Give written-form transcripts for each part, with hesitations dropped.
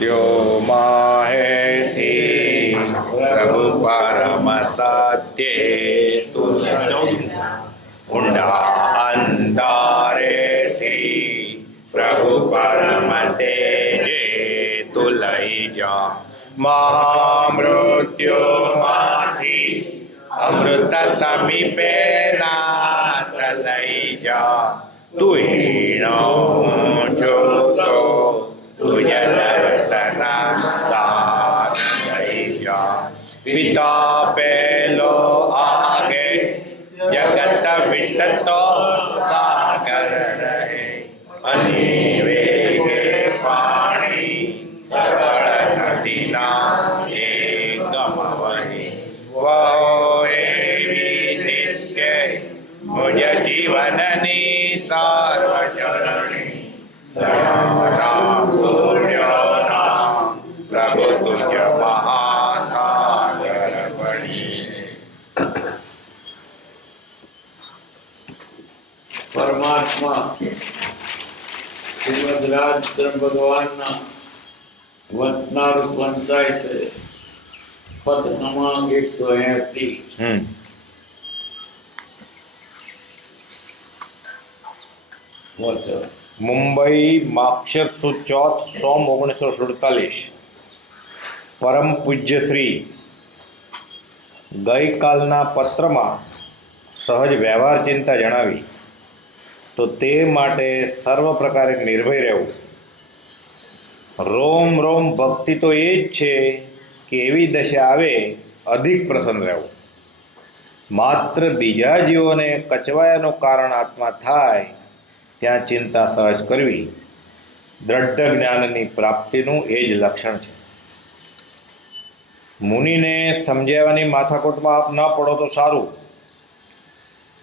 ત્યો માહેથી પ્રભુ પરમ સત્યે ઊંડા અંધારેથી પ્રભુ પરમ તેજે તું લઈ જા મહામૃત્યુમાંથી અમૃત સમીપે નાથ લઈ જા તુહીનો જોતો તુજ દર્શના દાન લઈ જા પિતા પેલો આગે જગત વિટતો સાગર રહે અને વેગે પાણી સકળ નદીના એકમ વહે વહો એવી નિત્ય મુજ જીવનની સાર્વજરણી સયાના પુણ્યના પ્રભુ તુજ મહાસાગર બની. પરમાત્મા શ્રીમદ રાજચંદ્ર ભગવાનના વચનારૂપ વંચાય છે. પદ ક્રમાંક 180. વચન મુંબઈ માક્ષર સુદ ચોથ સોમ 1947. પરમ પૂજ્ય શ્રી ગઈકાલના પત્રમાં સહજ વ્યવહાર ચિંતા જણાવી તો તે માટે સર્વ પ્રકારે નિર્ભય રહેવું. રોમ રોમ ભક્તિ તો એ જ છે કે એવી દશા આવે અધિક પ્રસન્ન રહેવું. માત્ર બીજા જીવોને કચવાયાનું કારણ આત્મા થાય ત્યાં ચિંતા સહજ કરવી. દ્રઢ જ્ઞાનની પ્રાપ્તિનું એ જ લક્ષણ છે. મુનિને સમજાવવાની માથાકૂટમાં આપ ન પડો તો સારું.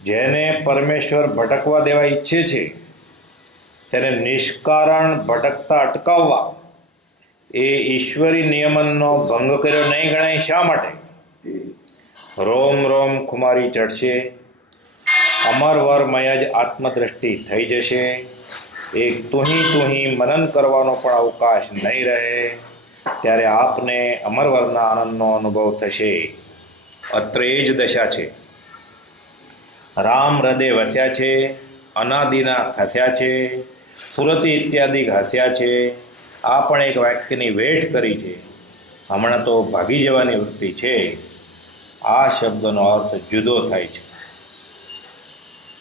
જેને પરમેશ્વર ભટકવા દેવા ઈચ્છે છે તેને નિષ્કારણ ભટકતા અટકાવવા એ ઈશ્વરી નિયમનનો ભંગ કર્યો નહીં ગણાય. શા માટે? રોમ રોમ ખુમારી ચડશે, અમરવરમય જ આત્મદ્રષ્ટિ થઈ જશે. એક તુહી મનન કરવાનો પણ અવકાશ નહીં રહે. ત્યારે આપને અમરવરના આનંદનો અનુભવ થશે. અત્ર એ જ દશા છે. રામ હૃદય વસ્યા છે, અનાદિના ખસ્યા છે, સુરતી ઇત્યાદિ હસ્યા છે. આ પણ એક વાક્યની વેઠ કરી છે. હમણાં તો ભાગી જવાની વૃત્તિ છે. આ શબ્દનો અર્થ જુદો થાય છે.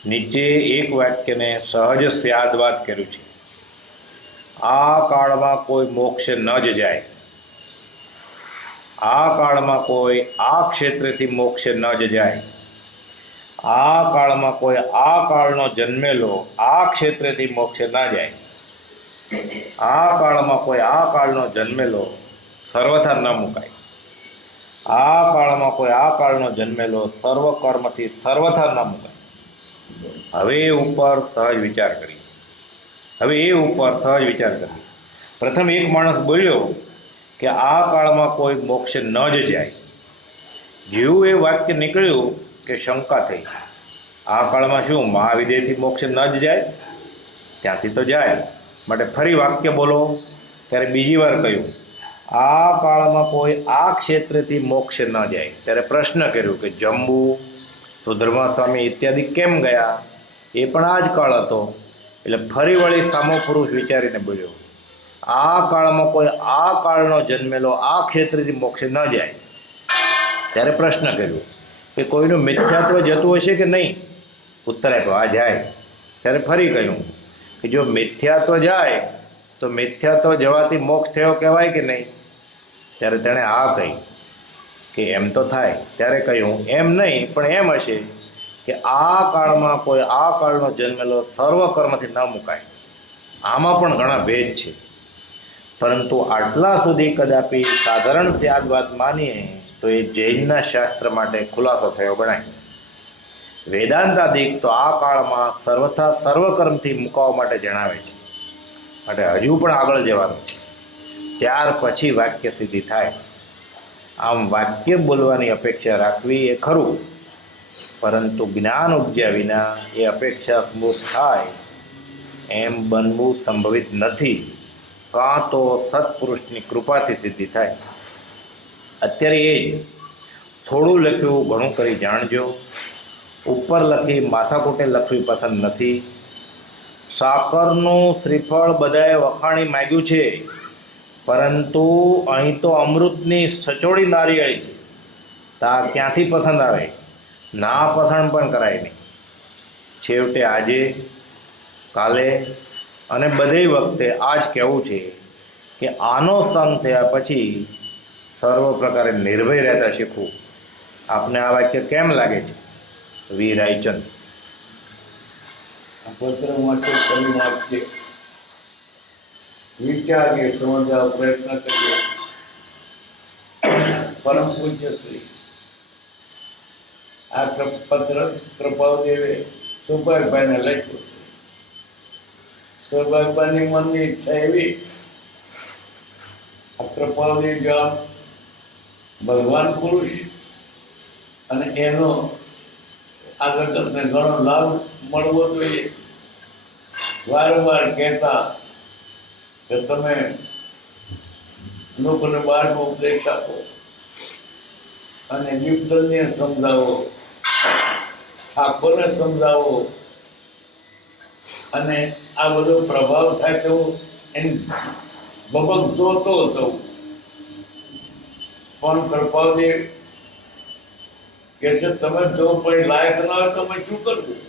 નીચે એક વાક્યને સહજ સ્યાદવાદ કર્યું છે. આ કાળમાં કોઈ મોક્ષ ન જ જાય. આ કાળમાં કોઈ આ ક્ષેત્રથી મોક્ષ ન જ જાય. આ કાળમાં કોઈ આ કાળનો જન્મેલો આ ક્ષેત્રથી મોક્ષ ના જાય. આ કાળમાં કોઈ આ કાળનો જન્મેલો સર્વથા ન મુકાય. આ કાળમાં કોઈ આ કાળનો જન્મેલો સર્વ કર્મથી સર્વથા ન મુકાય. હવે એ ઉપર સહજ વિચાર કરીએ. પ્રથમ એક માણસ બોલ્યો કે આ કાળમાં કોઈ મોક્ષ ન જ જાય. જેવું એ વાક્ય નીકળ્યું કે શંકા થઈ. આ કાળમાં શું મહાવિદેયથી મોક્ષ ન જ જાય? ત્યાંથી તો જાય. માટે ફરી વાક્ય બોલો. ત્યારે બીજી વાર કહ્યું આ કાળમાં કોઈ આ ક્ષેત્રથી મોક્ષ ન જાય. ત્યારે પ્રશ્ન કર્યો કે જંબુ, સુધર્માસ્વામી ઇત્યાદિ કેમ ગયા? એ પણ આ જ કાળ હતો. એટલે ફરી વળી સામો પુરુષ વિચારીને બોલ્યો આ કાળમાં કોઈ આ કાળનો જન્મેલો આ ક્ષેત્રથી મોક્ષ ન જાય. ત્યારે પ્રશ્ન કર્યો કે કોઈનું મિથ્યાત્વ જતું હશે કે નહીં? ઉત્તર આપ્યો આ જાય. ત્યારે ફરી કહ્યું કે જો મિથ્યાત્વ જાય તો મિથ્યાત્વ જવાથી મોક્ષ થયો કહેવાય કે નહીં? ત્યારે તેણે આ કહી કે એમ તો થાય. ત્યારે કહ્યું એમ નહીં પણ એમ હશે કે આ કાળમાં કોઈ આ કાળનો જન્મેલો સર્વ કર્મથી ન મુકાય. આમાં પણ ઘણા ભેદ છે. પરંતુ આટલા સુધી કદાપી સાધારણ સ્યાદવાદ માનીએ તો એ જૈનના શાસ્ત્ર માટે ખુલાસો થયો ગણાય. વેદાંતાદિક તો આ કાળમાં સર્વથા સર્વકર્મથી મુકાવવા માટે જણાવે છે. માટે હજુ પણ આગળ જવાનું છે. ત્યાર પછી વાક્ય સિદ્ધિ થાય. આમ વાક્ય બોલવાની અપેક્ષા રાખવી એ ખરું, પરંતુ જ્ઞાન ઉપજ્યા વિના એ અપેક્ષા સ્મૃત થાય એમ બનવું સંભવિત નથી. કાં તો સત્પુરુષની કૃપાથી સિદ્ધિ થાય. અત્યારે એ જ થોડું લખ્યું ઘણું કરી જાણજો. ઉપર લખી માથાકૂટે લખવી પસંદ નથી. સાકરનું શ્રીફળ બધાએ વખાણી માગ્યું છે, પરંતુ અહીં તો અમૃતની સચોડી નારિયેળી છે. તા ક્યાંથી પસંદ આવે? ના પસંદ પણ કરાય નહીં. છેવટે આજે, કાલે અને બધે વખતે આ જ કહેવું છે કે આનો સંગ થયા પછી સર્વ પ્રકારે નિર્ભય રહેતા શીખવું. આપને આ વાક્ય કેમ લાગે છે? વી રાયચંદ. આ પત્ર માટે ફરી વાંચીએ, વિચારીએ, સમજવા પ્રયત્ન કરીએ. પરમ પૂજ્ય શ્રી આ પત્ર કૃપાદેવે સૌભાગ્યભાઈને લખ્યું છે. સૌભાગ્યભાઈની મનની ઈચ્છા એવી, આ કૃપાદેવ ગામ ભગવાન પુરુષ અને એનો આ જગતને ઘણો લાભ મળવો જોઈએ. વારંવાર કહેતા કે તમે લોકોને બહારનો ઉપદેશ આપો અને જીવતરને સમજાવો, ઠાકોરને સમજાવો અને આ બધો પ્રભાવ થાય તેવું એની બબક જોતો હતો. પણ કૃપાદેવ કે છે તમે જો પણ લાયક ના હોય તો મેં શું કરવું?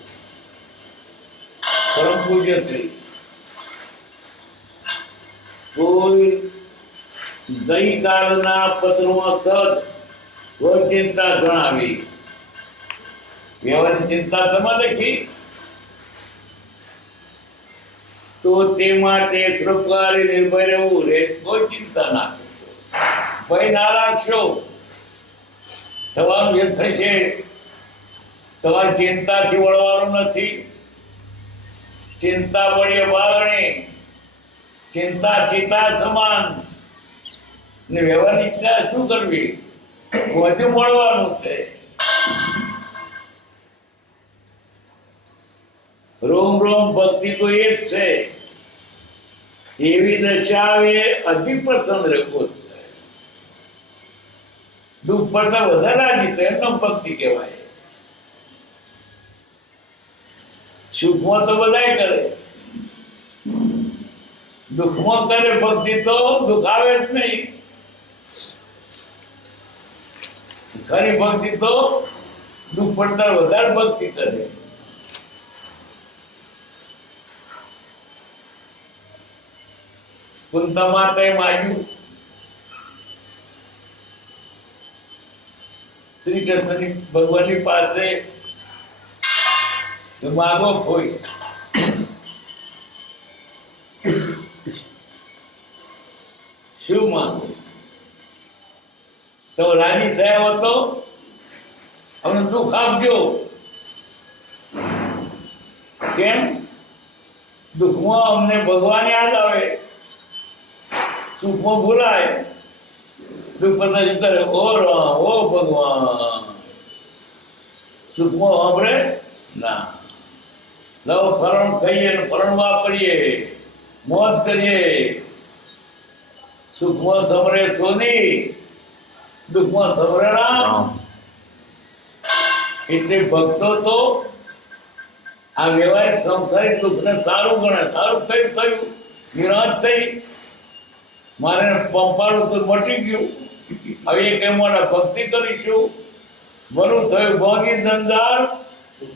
પરમ પૂજ્ય છે કોઈ ગઈકાલના પત્રમાં સદ ચિંતા જણાવી, વ્યવહારની ચિંતા તમે લખી, તો તે માટે સૃપારી નિર્ભય રહેવું રે. કોઈ ચિંતા ના કરશો, ભય ના રાખશો. તમારું જે થશે તમારી ચિંતાથી વળવાનું નથી. ચિંતા વળીએ બાગણી, ચિંતા ચિતા સમાન. ને વ્યવહારની ચિંતા શું કરવી? વધુ મળવાનું છે. રોમ રોમ ભક્તિ તો એ જ છે. એવી દશા આવે અધિક પ્રસન્ન રહેવું. દુઃખ પડતા વધારે રાજી તો એમનો ભક્તિ કહેવાય. સુખમાં તો બધાય કરે, દુઃખમાં કરે ભક્તિ તો દુઃખ આવે જ નહીં. ખરી ભક્તિ તો દુઃખ પડતા વધારે ભક્તિ કરે. કુંતા માતાએ માગ્યું શ્રી કૃષ્ણની ભગવાનની પાસે, માગો કોઈ. શું માંગો? તો રાજી થયા હો તો અમને દુઃખ આપજો. કેમ? દુઃખમાં અમને ભગવાન યાદ આવે, સુખમાં ભૂલાય. દુઃખ પડતા શું કરે? ઓ રામ, ઓ ભગવાન. સુખમાં સાંભળે ના. લવ ફરણ ખાઈએ ને ફરણ વાપરીએ, મોજ કરીએ. સુખમાં સમરે સોની, દુઃખમાં સમરે રામ. એટલે ભક્તો તો આ વ્યવહારિક સંસારિક દુઃખને સારું ગણે. સારું થયું, નિરાશ થઈ, મારે પંપાળું તો મટી ગયું. હવે એક એમાં ભક્તિ કરીશું. ભલું થયું ભોગી ધંધાર,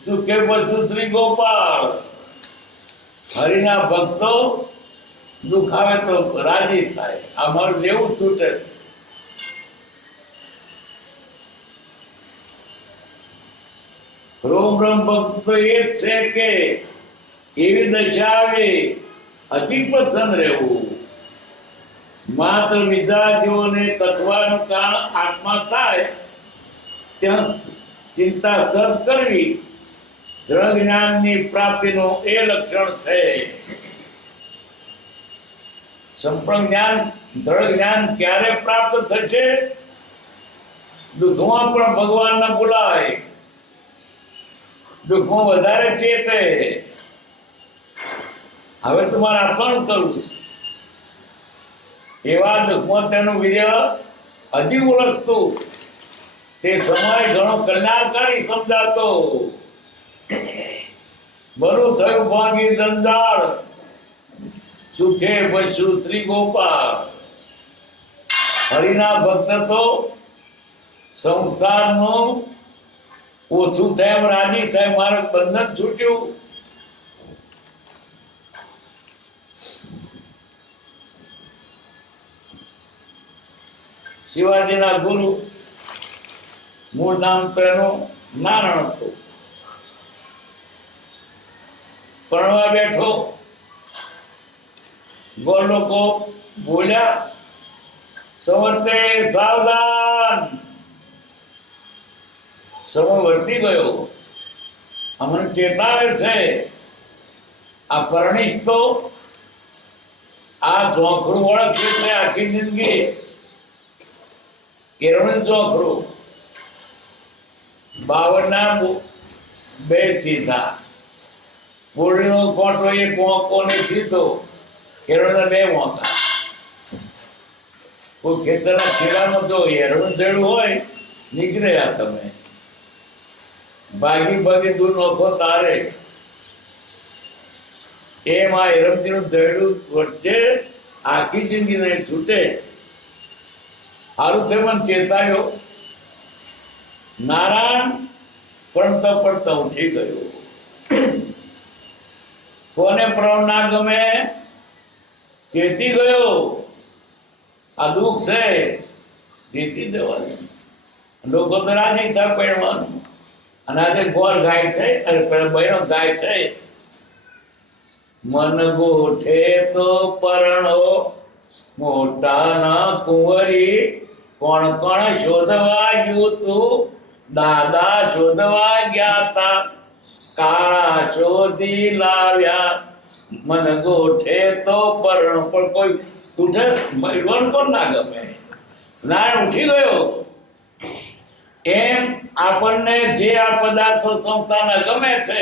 સુખે બચું શ્રી ગોપાલ. હરિના ભક્તો દુઃખ આવે તો રાજી થાય. આ મારું દેવું છૂટે. રોમ રોમ ભક્ત તો એ જ છે કે એવી દશા આવે અતિ પ્રસન્ન રહેવું. માત્ર વિદ્યાર્થીઓને કથવાનું કારણ આત્મા થાય ત્યાં ચિંતા સર્ચ કરવી દ્રઢ જ્ઞાનની પ્રાપ્તિનું એ લક્ષણ છે. સંપૂર્ણ જ્ઞાન, દ્રઢ જ્ઞાન ક્યારે પ્રાપ્ત થશે? દુઃખમાં પણ ભગવાનને બોલાય, દુઃખમાં વધારે ચેતે. હવે તમારે અર્પણ કરવું છે. એવા દુઃખમાં તેનું વીર્ય હજી ઓળખતું તે સમય ઘણો કલ્યાણકારી સમજાતો. બરું થયું ભાગી જંજાળ, સુખે બસ્યું શ્રી ગોપાલ. હરિના ભક્ત તો સંસારનું ઓછું થાય એમ રાજી થાય, મારું બંધન છૂટ્યું. શિવાજીના ગુરુ, મૂળ નામ તો એનું નારાયણ હતું. ભણવા બેઠો, ગોળ લોકો બોલ્યા, સંવર્તે સાવધાન. સમય વર્તી ગયો, અમને ચેતાવે છે. આ પરણિશ તો આ ઝોંખડું ઓળખશે એટલે આખી જિંદગી કેળવણી ઝોંખડું. 52 બે સીધા, બોરડીનો કોટો એક વાંકો ને સીધો, કેળવણીના 2 વાંકા. કોઈ ખેતરના છેડામાં જો હેરણું જેડું હોય, નીકળ્યા તમે ભાગી ભાગી દૂર નોખો તારે. એમ આ હેરમજીનું જડું વચ્ચે આખી જિંદગી નહીં છૂટે. સારું થયું મને ચેતાયો. નારાયણ પડતા પડતા ઉઠી ગયો. કોને પ્રણ ના ગમે, ચેતી ગયો. આ દુઃખ છે, ચેતી દેવાનું. લોકો તો રાજી થાય પહેરવાનું. અને આજે ગોળ ગાય છે, અને પેલા બહેનો ગાય છે, મન ગોઠે તો પરણો મોટા ના કુંવરી. કોણ કોણ શોધવા ગયું તું, દાદા શોધવા ગયા તા, કાળા શોધી લાવ્યા. મન ગોઠે તો પરણો, પણ કોઈ ઉઠે કોણ ના ગમે. નારાયણ ઉઠી ગયો. એમ આપણને જે આ પદાર્થો સંસ્થાના ગમે છે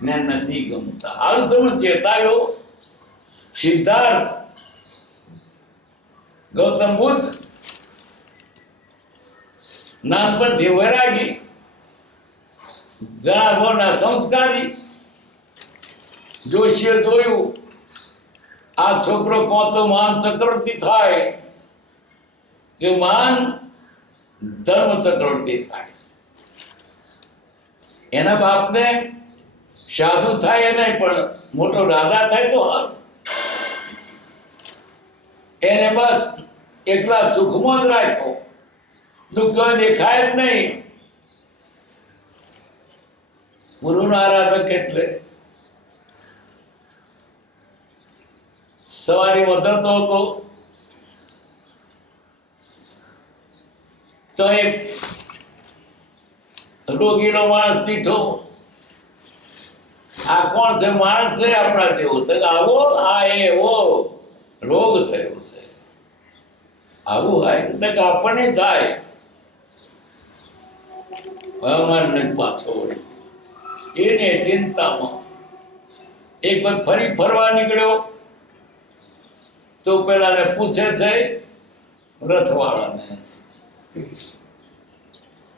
ને નથી ગમતા. આવું તમે ચેતાયો. સિદ્ધાર્થ, ગૌતમ બુદ્ધ નાનપણથી વૈરાગી, ઘણા બોના સંસ્કારી. જોશીએ જોયું આ છોકરો કોણ તો મહાન ચક્રવર્તી થાય કે મહાન ધર્મ ચક્રવર્તી થાય. એના બાપને સાધુ થાય નહીં, પણ મોટો રાજા થાય તો હાલ. એને બસ એકલા સુખમાં જ રાખ્યો, દુઃખ દેખાય જ નહીં. ગુરુના આરાધક એટલે સવારે વધતો હતો તો એક રોગીનો માણસ દીઠો. આ કોણ છે? માણસ છે આપણા જેવો. તો આવો, આ એવો રોગ થયો છે. આવું હોય તો આપણને થાય. હવામાન પાછો વળી એને ચિંતામાં એક વખત ફરી ફરવા નીકળ્યો તો પેલાને પૂછે છે રથવાળાને,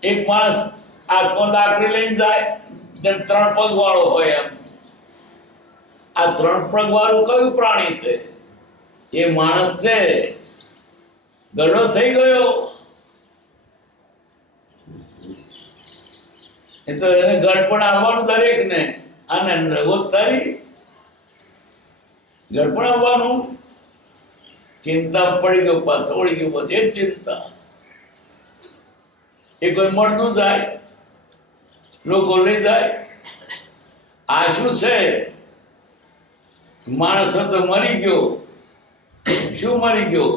એક માણસ આત્મો લાકડી લઈને જાય, જેમ 3 પગ વાળો હોય એમ. આ 3 પગ વાળું કયું પ્રાણી છે? એ માણસ છે. ગડો થઈ ગયો. એ તો એને ગડપણ આવવાનું દરેક ને. અને રોજ તારી ગડપણ આવવાનું. ચિંતા પડી ગયો, પાછો વળી ગયો. બસ એ ચિંતા. એ કોઈ મળતું જાય, લોકો લઈ જાય. આ શું છે? માણસ તો મરી ગયો. શું મરી ગયો?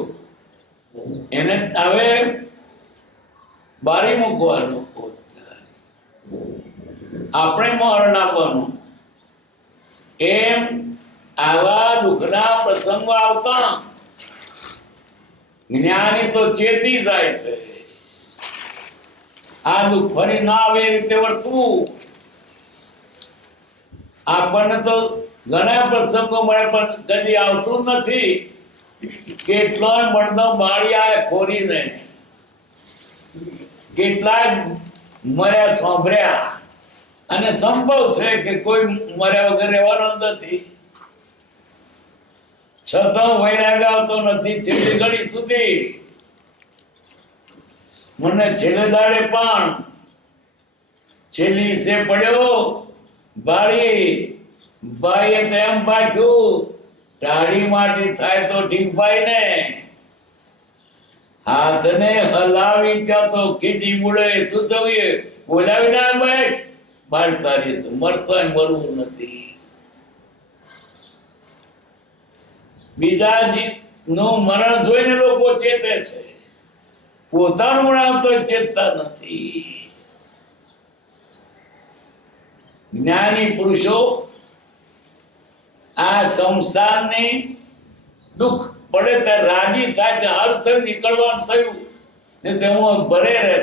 એને હવે બારી મૂકવાનું, આપણે મરણ આપવાનું. એમ આવા દુઃખના પ્રસંગો આવતા જ્ઞાની તો ચેતી જાય છે. આ દુઃખ ફરી ના આવે એ રીતે વર્તવું. આપણને તો ઘણા પ્રસંગો મળે પણ કદી આવતું નથી. કેટલોય મળતો બાળિયા ખોરીને, કેટલાય મર્યા સાંભળ્યા, અને સંભવ છે કે કોઈ મર્યા વગર રહેવાનો નથી, છતાં વૈરાગ આવતો નથી છેલ્લી ઘડી સુધી. મને છેલ્લે દાડે પણ છેલ્લી સે પડ્યો બાળી, ભાઈએ તેમ પાક્યું, ટાળી માટી થાય તો ઠીક ભાઈ ને, હાથને હલાવી ત્યાં તો ખીજી બુડે સુતવીએ, બોલાવી ના ભાઈ બાળ તારી તો મરતો મરવું નથી. બીજા નું મરણ જોઈને લોકો ચેતે છે, પોતાનું મરણ તો ચેતતા નથી. જ્ઞાની પુરુષો આ સંસ્થાનને દુઃખ પડે ત્યારે રાજી થાય છે, અર્થ નીકળવાનું થયું ને તેમાં ભરે રહે.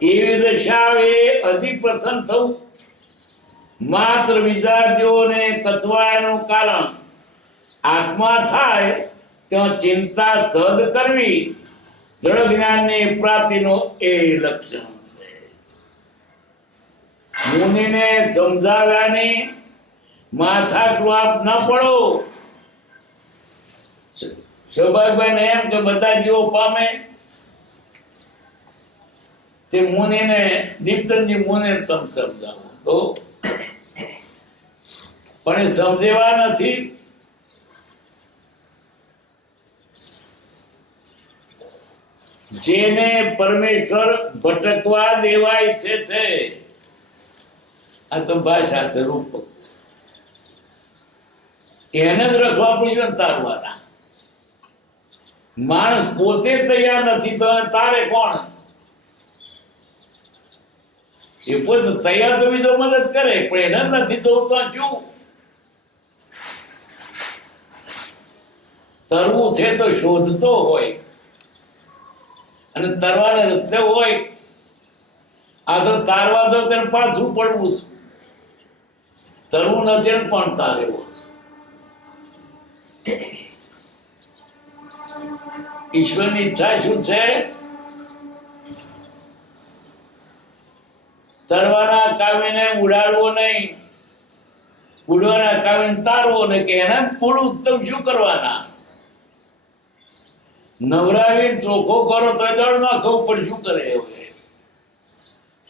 એવી દશા એ અધિપ્રથમ થવું માત્ર વિદ્યાર્થીઓને કચવાયાનું કારણ આત્મા થાય ત્યાં ચિંતા સહજ કરવી દ્રઢ જ્ઞાનની પ્રાપ્તિનો એ લક્ષણ છે. મુનિને સમજાવ્યાની માથા ક્લાપ ન પડો. સૌભાગભાઈ એમ કે બધા જીવો પામે, તે મુનિને દીપ્તનજી મુનિને તમે સમજાવો તો પણ એ સમજેવા નથી. જેને પરમેશ્વર ભટકવા દેવા ઈચ્છે છે, આ તો ભાષા છે રૂપ, એને જ રખવા પડ્યું તારવાના. માણસ પોતે તૈયાર નથી તો તારે કોણ? એ પોતે તૈયાર તો બીજો મદદ કરે, પણ એને નથી તો શું તરવું છે તો શોધતો હોય, અને તરવાને રસ્તે હોય. આ તો તારવા દો તેને પાછું પડવું છે, તરવું નથી પણ તારેવો છે. ઈશ્વરની ઈચ્છા શું છે? તરવાના કાવીને ઉડાડવો નહીં, ઉડવાના કાવીને તારવો નહીં, કે એના પૂળ ઉત્તમ શું કરવાના? નવરાવી ચોખ્ખો કરો તો દળ નાખો પણ શું કરે? હવે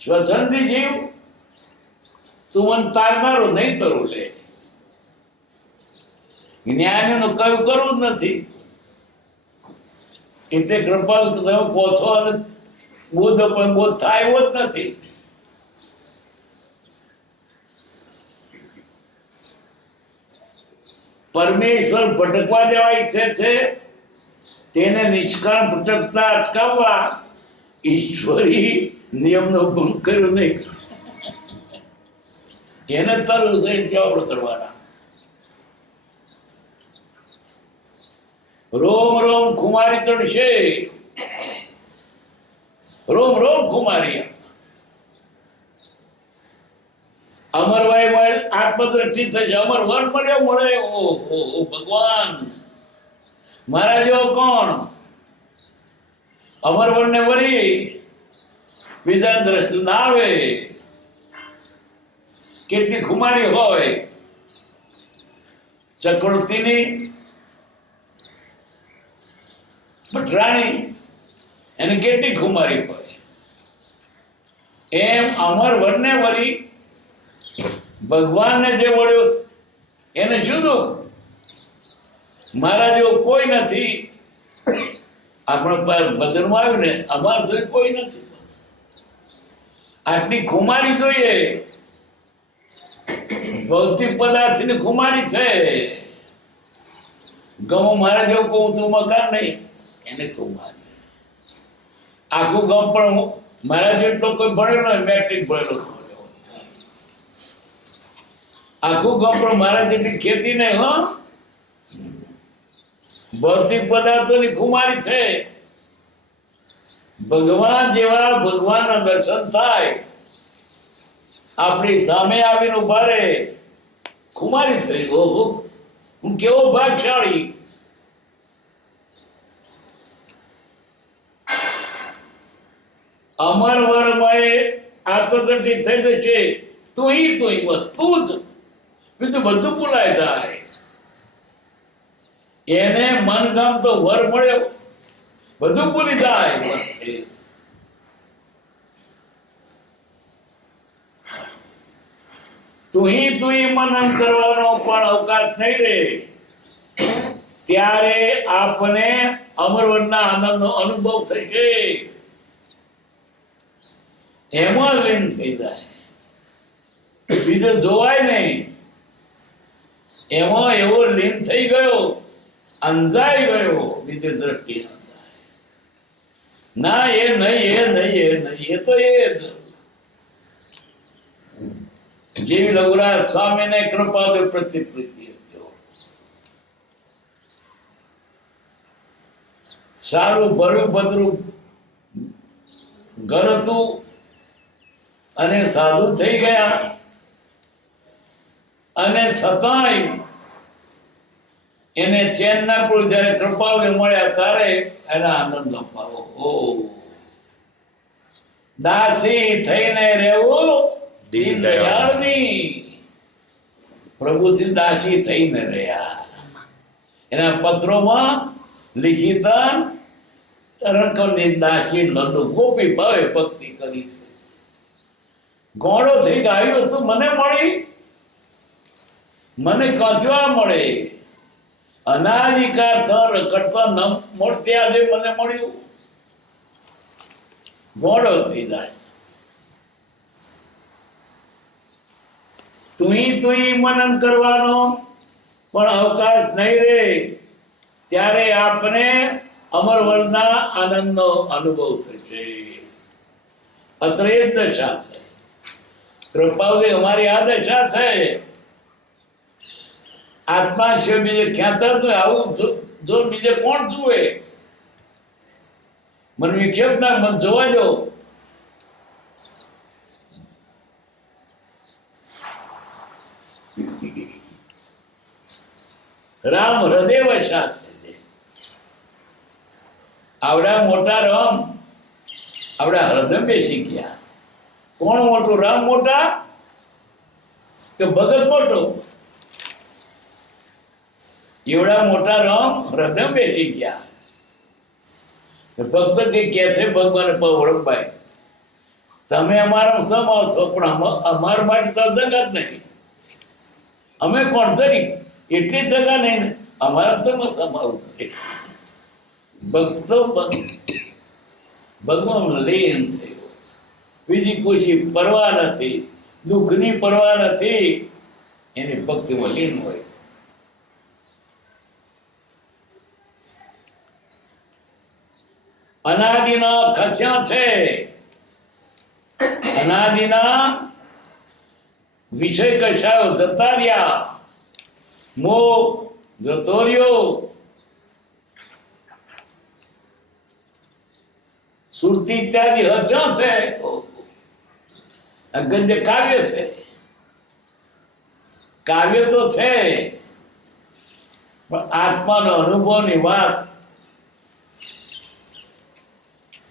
સ્વચ્છંદી જીવ, તું મને તારનારો નહીં તરું લે. જ્ઞાનીનું કયું કરવું જ નથી, એટલે કૃપાળુ તમે કહો છો અને બોધ પણ બોધ થાય એવો જ નથી. પરમેશ્વર ભટકવા દેવા ઈચ્છે છે, તેને નિષ્કામ ભટકતા અટકાવવા ઈશ્વરી નિયમનો ભંગ કર્યો નહીં. એને તરવું છે કેવડો કરવાના. રોમ રોમ ખુમારી ચડશે, રોમ રોમ ખુમારી. અમરભાઈ આત્મદ્રષ્ટિ થશે, અમર વન મળ્યો મળે. ઓ ભગવાન, મારા જેવો કોણ? અમર વન ને વરી બીજા દ્રષ્ટિ ના આવે. કેટલી ખુમારી હોય ચક્રવર્તીની ભટરાણી, એને કેટલી ખુમારી હોય. એમ અમર વનને વરી ભગવાનને જે વળ્યો એને શું દુઃખ? મારા જેવો કોઈ નથી. આપણે ભજનમાં આવ્યું ને, અમાર જોઈ કોઈ નથી. આટલી ખુમારી જોઈએ. ભૌતિક પદાર્થની ખુમારી છે. ગમો મારા જેવું કહું તું મકાન નહીં, એને ખુમારી. આખું ગમ પણ મારા જેટલો કોઈ ભણેલો મેટ્રિક ભણેલો, આખું ગામ પણ મારા જેટલી ખેતી નહીં. હો, ભૌતિક પદાર્થોની ખુમારી છે. ભગવાન જેવા ભગવાનના દર્શન થાય આપણી સામે આવીને ઉભા રહે, ખુમારી થઈ. ઓહો, હું કેવો ભાગશાળી. અમર વર્માએ આત્મદંડિત થઈ જશે. તું બસ તું જ, બીજું બધું ભૂલાય જાય. એને મનગમતો વર મળ્યો, બધું ભૂલી જાય. બસ એ જ. તુહી મનન કરવાનો પણ અવકાશ નહીં રહે. ત્યારે આપને અમરવનના આનંદનો અનુભવ થશે. એમાં લીન થઈ જાય, બીજો જોવાય નહીં. એમાં એવો લીન થઈ ગયો, અંજાઈ ગયો, બીજી દ્રષ્ટિ ન જાય. ના એ નહીં, એ તો એ જ. જેવી લઘુરાજ સ્વામીને કૃપાદેવ પ્રત્યે પ્રીતિ હતી. સારું ભર્યું ભદ્રું ઘર હતું અને સાધુ થઈ ગયા, અને છતાંય એને ચેન ના પડ્યું. જયારે કૃપાદેવ મળ્યા ત્યારે એના આનંદ અપાવો. ઓ દાસી થઈને રહેવું દીનદયાળની. પ્રભુથી દાસી થઈને રહ્યા. એના પત્રોમાં લિખિત તરણકરની દાસી લડુ ગોપી ભાવે ભક્તિ કરી છે. ગોળો થઈ ગાયું હતું, મને મળી, મને કાંચવા મળે. અનાદિકાળ થર કરતા ન મળતી આજે મને મળ્યું. ગોળો થઈ જાય. તુહી મનન કરવાનો પણ અવકાશ નહીં રહે. ત્યારે આપને અમરવરના આનંદનો અનુભવ થશે. અત્રે જ દશા છે. કૃપાવતી અમારી આ દશા છે. આત્મા છે બીજે ખ્યાતા તો આવું જો બીજે કોણ જુએ? મન વિક્ષેપ ના મન જોવા દો. રામ હૃદય વશા છે. આવડા મોટા રામ આવડા હૃદય બેસી ગયા. કોણ મોટું? રામ મોટા કે ભગત મોટો? એવડા મોટા રામ હૃદય બેસી ગયા. ભક્ત કે છે ભગવાન ઓળખભાઈ, તમે અમારા સમાવ છો, પણ અમારા માટે તો દગા જ નહીં. અમે કોણ તરી એટલી જગા નહીં ને અમારા તો સમાવ છે. ભક્તો ભગવાન લીન થયો. બીજી કોઈ પરવા નથી, દુઃખની પરવા નથી. એની ભક્તિમાં લીન હોય છે. અનાદિના ખસ્યા છે. અનાદિના વિષય કશાયો જતા રહ્યા. મોહ જતો રહ્યો. સુરતી ઇત્યાદિ હસ્યા છે. ગદ્ય કાવ્ય છે. કાવ્ય તો છે, પણ આત્માનો અનુભવની વાત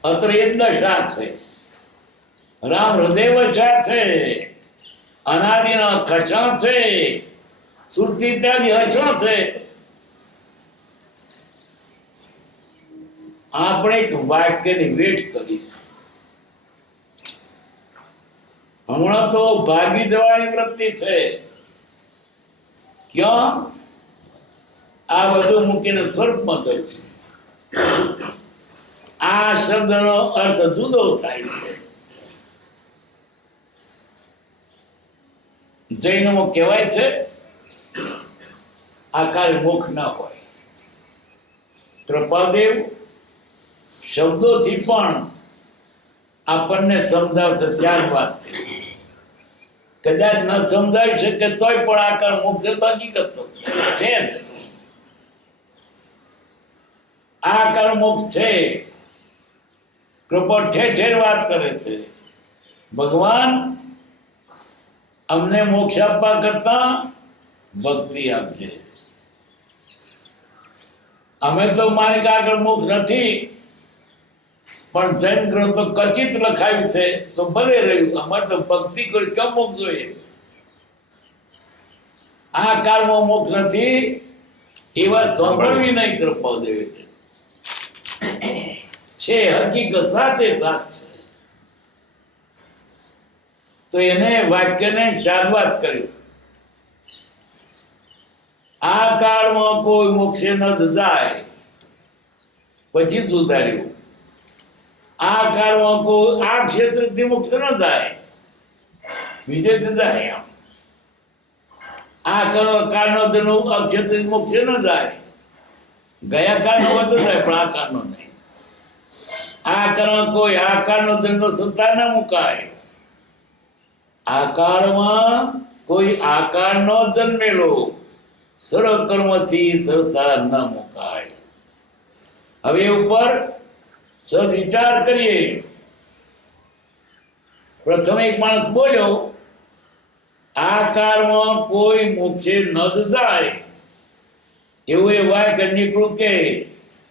અત્રે એ દશા છે. રામ હૃદય વશા છે. અનાદિના ખસા છે. સુરતી ઇત્યાદિ હસા છે. આપણે એક વાક્યની વેઠ કરી છે. હમણાં તો ભાગી જવાની વૃત્તિ છે. ક્યાં? આ બધું મૂકીને સ્વરૂપમાં થયું છે. આ શબ્દનો અર્થ જુદો થાય છે. જૈનમાં કહેવાય છે આકાર મુખ ના હોય. કૃપાદેવ શબ્દોથી પણ આપણને સમજાવશે. ચાર વાત કદાચ ન સમજાવી શકે તોય પણ આકાર મુખ છે તો હકીકત તો છે જ. આકાર મુખ છે. કૃપા ઠેર ઠેર વાત કરે છે. ભગવાન અમને મોક્ષ આપવા કરતા ભક્તિ આપજે. અમે તો માને કે આગળ મોક્ષ નથી, પણ જૈન ગ્રંથો કચિત લખાયું છે તો ભલે રહ્યું. અમારે તો ભક્તિ કરી ક્યાં મોક્ષ જોઈએ છે? આ કાળમાં મોક્ષ નથી એ વાત સાંભળવી નહીં. કૃપા દેવી છે હકીકત સાચે સાચ છે. તો એને વાક્યને શાદવાત કર્યું. આ કાળમાં કોઈ મોક્ષે ન જાય. પછી સુધાર્યું, આ કાળમાં કોઈ આ ક્ષેત્રથી મોક્ષ ન જાય, બીજે જાય. આ કાળનો તેનો અક્ષેત્ર મોક્ષે ન જાય. ગયા કાળનો વધુ જાય પણ આ કાળનો નહીં. આ કાળમાં કોઈ આ કાળનો તેનો સત્તા ન મુકાય. આ કાળમાં કોઈ આકાર નો જન્મેલો સર્વ કર્મથી સરતા ન મુકાય. હવે ઉપર સદવિચાર કરીએ. પ્રથમ એક માણસ બોલ્યો, આ કાળમાં કોઈ મોક્ષે ન જાય. એવું એ વાક્ય નીકળ્યું કે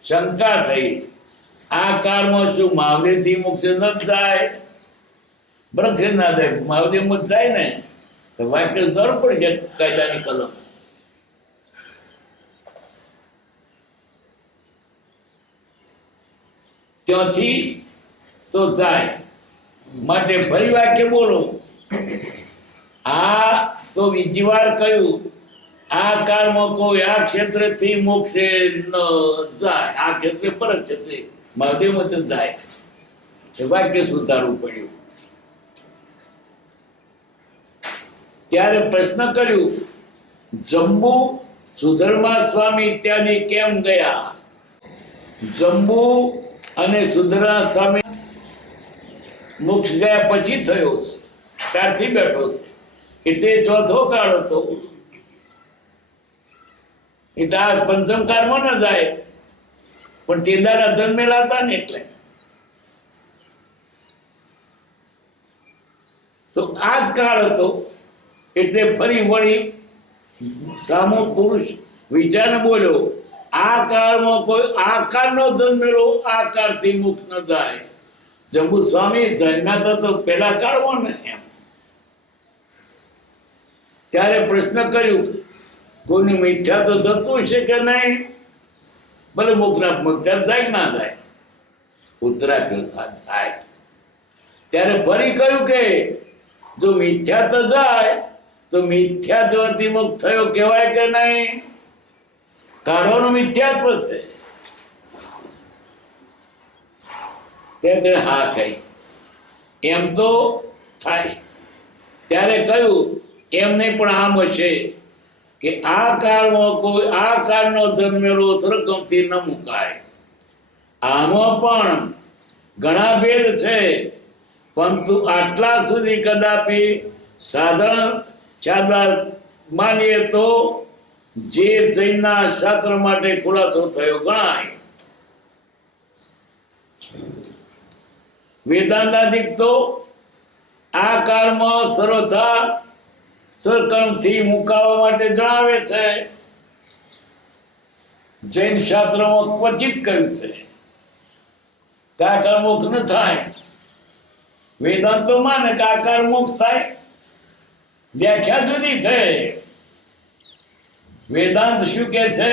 શંકા થઈ, આ કાળમાં શું મહાવરેથી મોક્ષે ન જાય? બ્રહ્મ ના જાય, મહાદેવ મત જાય ને તો વાક્ય દર પડી જાય કાયદાની કલમ. ત્યાંથી તો જાય. માટે ફરી વાક્ય બોલો. આ તો બીજી વાર કહ્યું, આ કાળમાં કોઈ આ ક્ષેત્રથી મોક્ષે ન જાય. આ ક્ષેત્રે પરત ક્ષેત્રે મહાદેવ મત જાય. એ વાક્ય સુધારવું પડ્યું. ત્યારે પ્રશ્ન કર્યું, જંબુ સુધર્મા સ્વામી ઇત્યાદિ કેમ ગયા? જંબુ અને સુધર્મા સ્વામી મોક્ષ ગયા પછી થયો છે, ત્યારથી બેઠો છે. એટલે ચોથો કાળ હતો. એટલે આ પંચમ કાળમાં ન જાય, પણ તે દાડા જન્મેલા હતા ને એટલે. તો આ જ કાળ હતો. એટલે ફરી વળી સામો પુરુષ વિચારને બોલ્યો, આ કાળમાં કોઈ આકારનો જન્મેલો આકારથી મુક્ત ન જાય. જંબુ સ્વામી જન્મ્યા તો પેલા કાળમાં ને એમ. ત્યારે પ્રશ્ન કર્યું, કોઈની મિથ્યા તો થતું છે કે નહીં? ભલે મુકના મિથ્યા જાય ના જાય? ઉત્તરાખંડ જાય. ત્યારે ફરી કહ્યું કે જો મિથ્યા તો જાય તો મિથ્યા જોવાથી મુક્ત થયો કહેવાય કે નહીં? કાઢવાનું મિથ્યાત્વ છે. તે હા કહી એમ તો થાય. ત્યારે કહ્યું એમ નહીં, પણ આમ હશે કે આ કાળમાં કોઈ આ કાળનો જન્મેલો સરગમથી ન મુકાય. આમાં પણ ઘણા ભેદ છે, પરંતુ આટલા સુધી કદાપી સાધારણ માનીએ તો જે જૈનના શાસ્ત્ર માટે ખુલાસો થયો ગણાય. વેદાંતાદિક તો આ કાળમાં સર્વથા સરકર્મથી મુકાવવા માટે જણાવે છે. જૈન શાસ્ત્રમાં ક્વચિત કહ્યું છે કે આ કાળ મોક્ષ ન થાય. વેદાંત તો માને કે આ કાળ મોક્ષ થાય. વ્યાખ્યા જુદી છે. વેદાંત શું કે છે?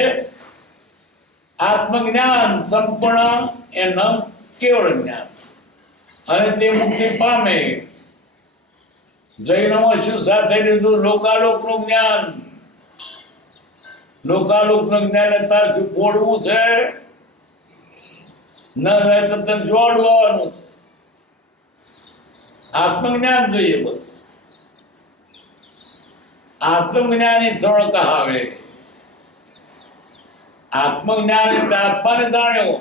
આત્મજ્ઞાન સંપૂર્ણ એનું કેવળ જ્ઞાન, અને તે મુક્તિ પામે. જૈનોમાં શું સાથે લીધું? લોકાલોકનું જ્ઞાન. લોકાલોકનું જ્ઞાન તાર શું ફોડવું છે? ન રહે તો તને જોડવાનું છે. આત્મજ્ઞાન જોઈએ બસ. આત્મજ્ઞાની થોડો કહાવે. આત્મજ્ઞાન એટલે આત્માને જાણ્યો.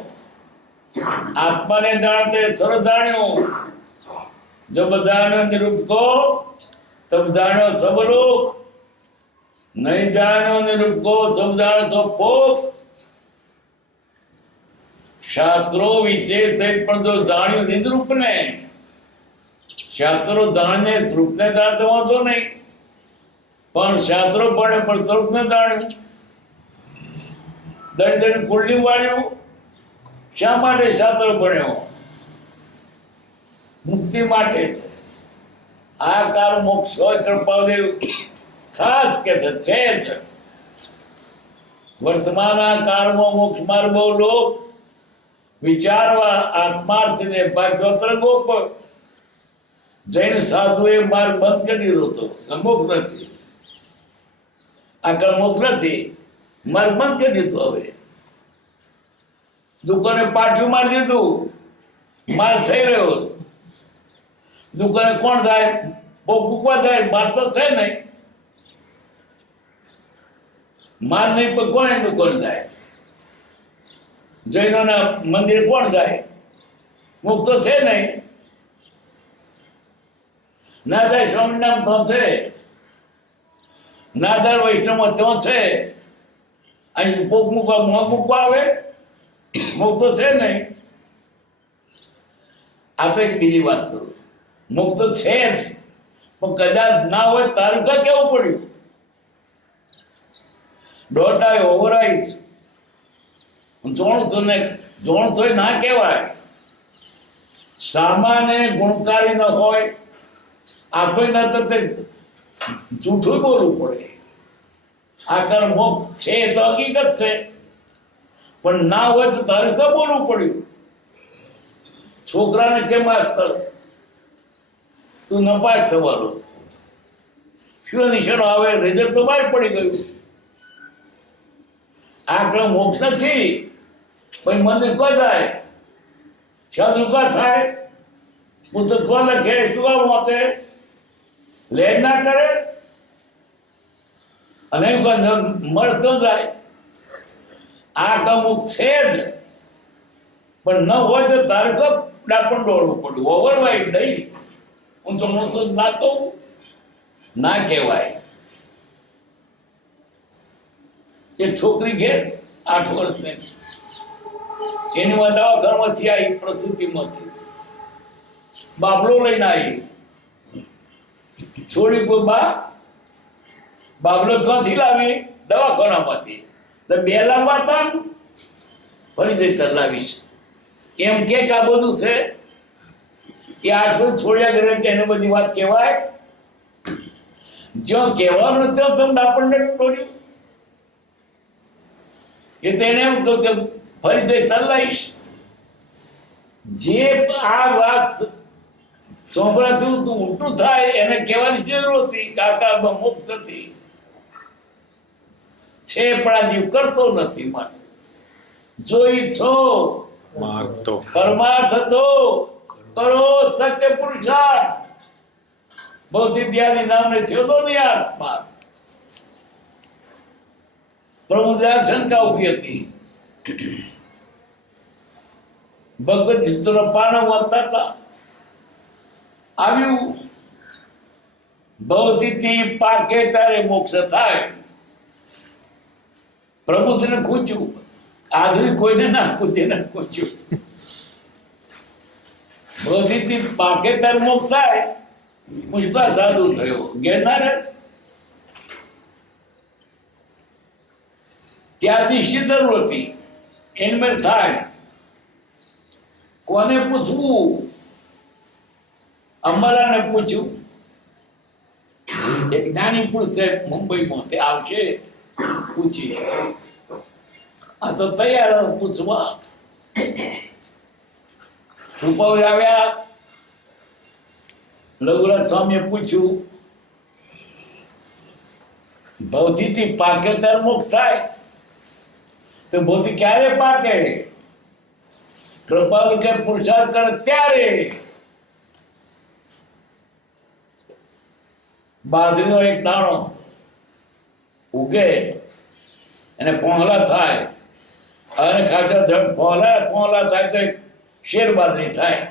આત્માને જાણતે થોડો જાણ્યો. જબ જાણ્યો નિરૂપ કો તબ જાણ્યો સબ લોક, નહીં જાણ્યો નિરૂપ કો સબ જાણો તો પોક. શાસ્ત્રો વિશેષ થઈ પણ જો જાણ્યું નિદ્રુપ ને, શાસ્ત્રો જાણીને રૂપને જાણતો વાંધો નહીં. પણ શાસ્ત્રો પડે પણ સ્વરૂપ ન જાણ્યું, દડી દડી કુંડલી વાળ્યું. શા માટે શાસ્ત્રો ભણ્યો? મુક્તિ માટે છે. આ કાળ મોક્ષ હોય કૃપાદેવ ખાસ કે છે જ. વર્તમાન આ કાળમાં મોક્ષ માર્ગ બહુ લોક વિચારવા આત્માર્થને ભાગ્યોત્ર ગોપ જૈન સાધુએ માર્ગ બંધ કરી દીધો હતો. અમુક નથી, આ કર્મોક નથી, માર્ગ બંધ કરી દીધો. હવે દુકાને પાટિયું મારી દીધું, માલ થઈ રહ્યો છે. દુકાને કોણ જાય? બહુ કૂકવા જાય, માલ તો છે નહીં. માલ નહીં પણ કોને દુકાન જાય? જૈનોના મંદિરે કોણ જાય? મુક્ત તો છે નહીં. ના જાય સ્વામિનામ તો છે, ના દર વૈષ્ણવ તો છે. અહીં પોક મૂકવા આવે, મુક્ત છે નહીં. આ તો એક બીજી વાત કરું, મુક્ત છે જ, પણ કદાચ ના હોય તારું કા કેવું પડ્યું? દોઢાય ઓવરાઈસ જોણ તો ના કહેવાય. સામાન્ય ગુણકારી ન હોય, આખો ના તો જૂઠું બોલવું પડે. આ કર્મ મોક્ષ છે તો હકીકત છે, પણ ના હોય તો તારે કા બોલવું પડ્યું? છોકરાને કેમ માસ્તર તું નપાસ થવાનો? શું નિશાનો આવે? રિઝલ્ટ તો બહાર પડી ગયું. આ કર્મ મોક્ષ નથી. પછી મંદિર કો જાય, સાધુ કા થાય, પુસ્તક કો લખે, શું વાંચે, લેડ ના કરે, અને મળતો જાય. આ કર્મ મોક્ષ છે જ, પણ ન હોય તો તારે કપ ડાપણ દોડવું પડ્યું. ઓવરવાઇડ નહીં. હું તમને તો ના કહું, ના કહેવાય. એક છોકરી ઘેર 8 વર્ષની, એની માં દવાખાનામાંથી આવી, પ્રસૂતિમાંથી બાબલો લઈને આવી. છોડી કોઈ બાબલો ક્યાંથી લાવી? દવાખાનામાંથી. બે લાંબા હતા, ફરી જઈ લાવીશ એમ કે આ બધું છે. એ 8 વર્ષ છોડ્યા કરે કે એને બધી વાત કહેવાય? જ્યાં કહેવાનું ત્યાં તમને આપણને દોર્યું. એ તો એને એમ કહ્યું કે ફરી જઈ તલાઈશ. જે આ વાત સાંભળાતું તું ઉલટું થાય એને કહેવાની જરૂર હતી. કાકા મુક્ત નથી છે, પણ આ જીવ કરતો નથી. માટે જોઈ છો પરમાર્થ તો કરો સત્ય પુરુષાર્થ. ભૌતિક ધ્યાની નામને છેદો નહીં આત્મા. પ્રભુદાસ શંકા ઉભી હતી. ભગવત ચિત્ર પાનો વાંચતા હતા. આવ્યું ભૌતિકથી પાકે ત્યારે મોક્ષ થાય. પ્રભુને પૂછ્યું, આધુનિક કોઈને ના પૂછે, ના પૂછ્યું. ભૌતિકથી પાકે ત્યારે મોક્ષ થાય. પુષ્પા સાધુ થયો, ગેરનાર ત્યાંથી શીતળ હતી. એનમેર થાય, કોને પૂછવું? અંબાલાને પૂછ્યું. એક જ્ઞાની પૂછશે મુંબઈમાં, તે આવશે પૂછી. આ તો તૈયાર પૂછવા. રૂપાવી આવ્યા. લઘુરાજ સ્વામીએ પૂછ્યું, ભૌતિકથી પાકે ત્યારે મોક્ષ થાય, તો ભૌતિક ક્યારે પાકે? કૃપાલુ કે પુરુષાર્થ કરે ત્યારે. બાજરીનો એક દાણો ઉગે અને પોહલા થાય, અને ખાચર પોહલા થાય તો શેર બાજરી થાય.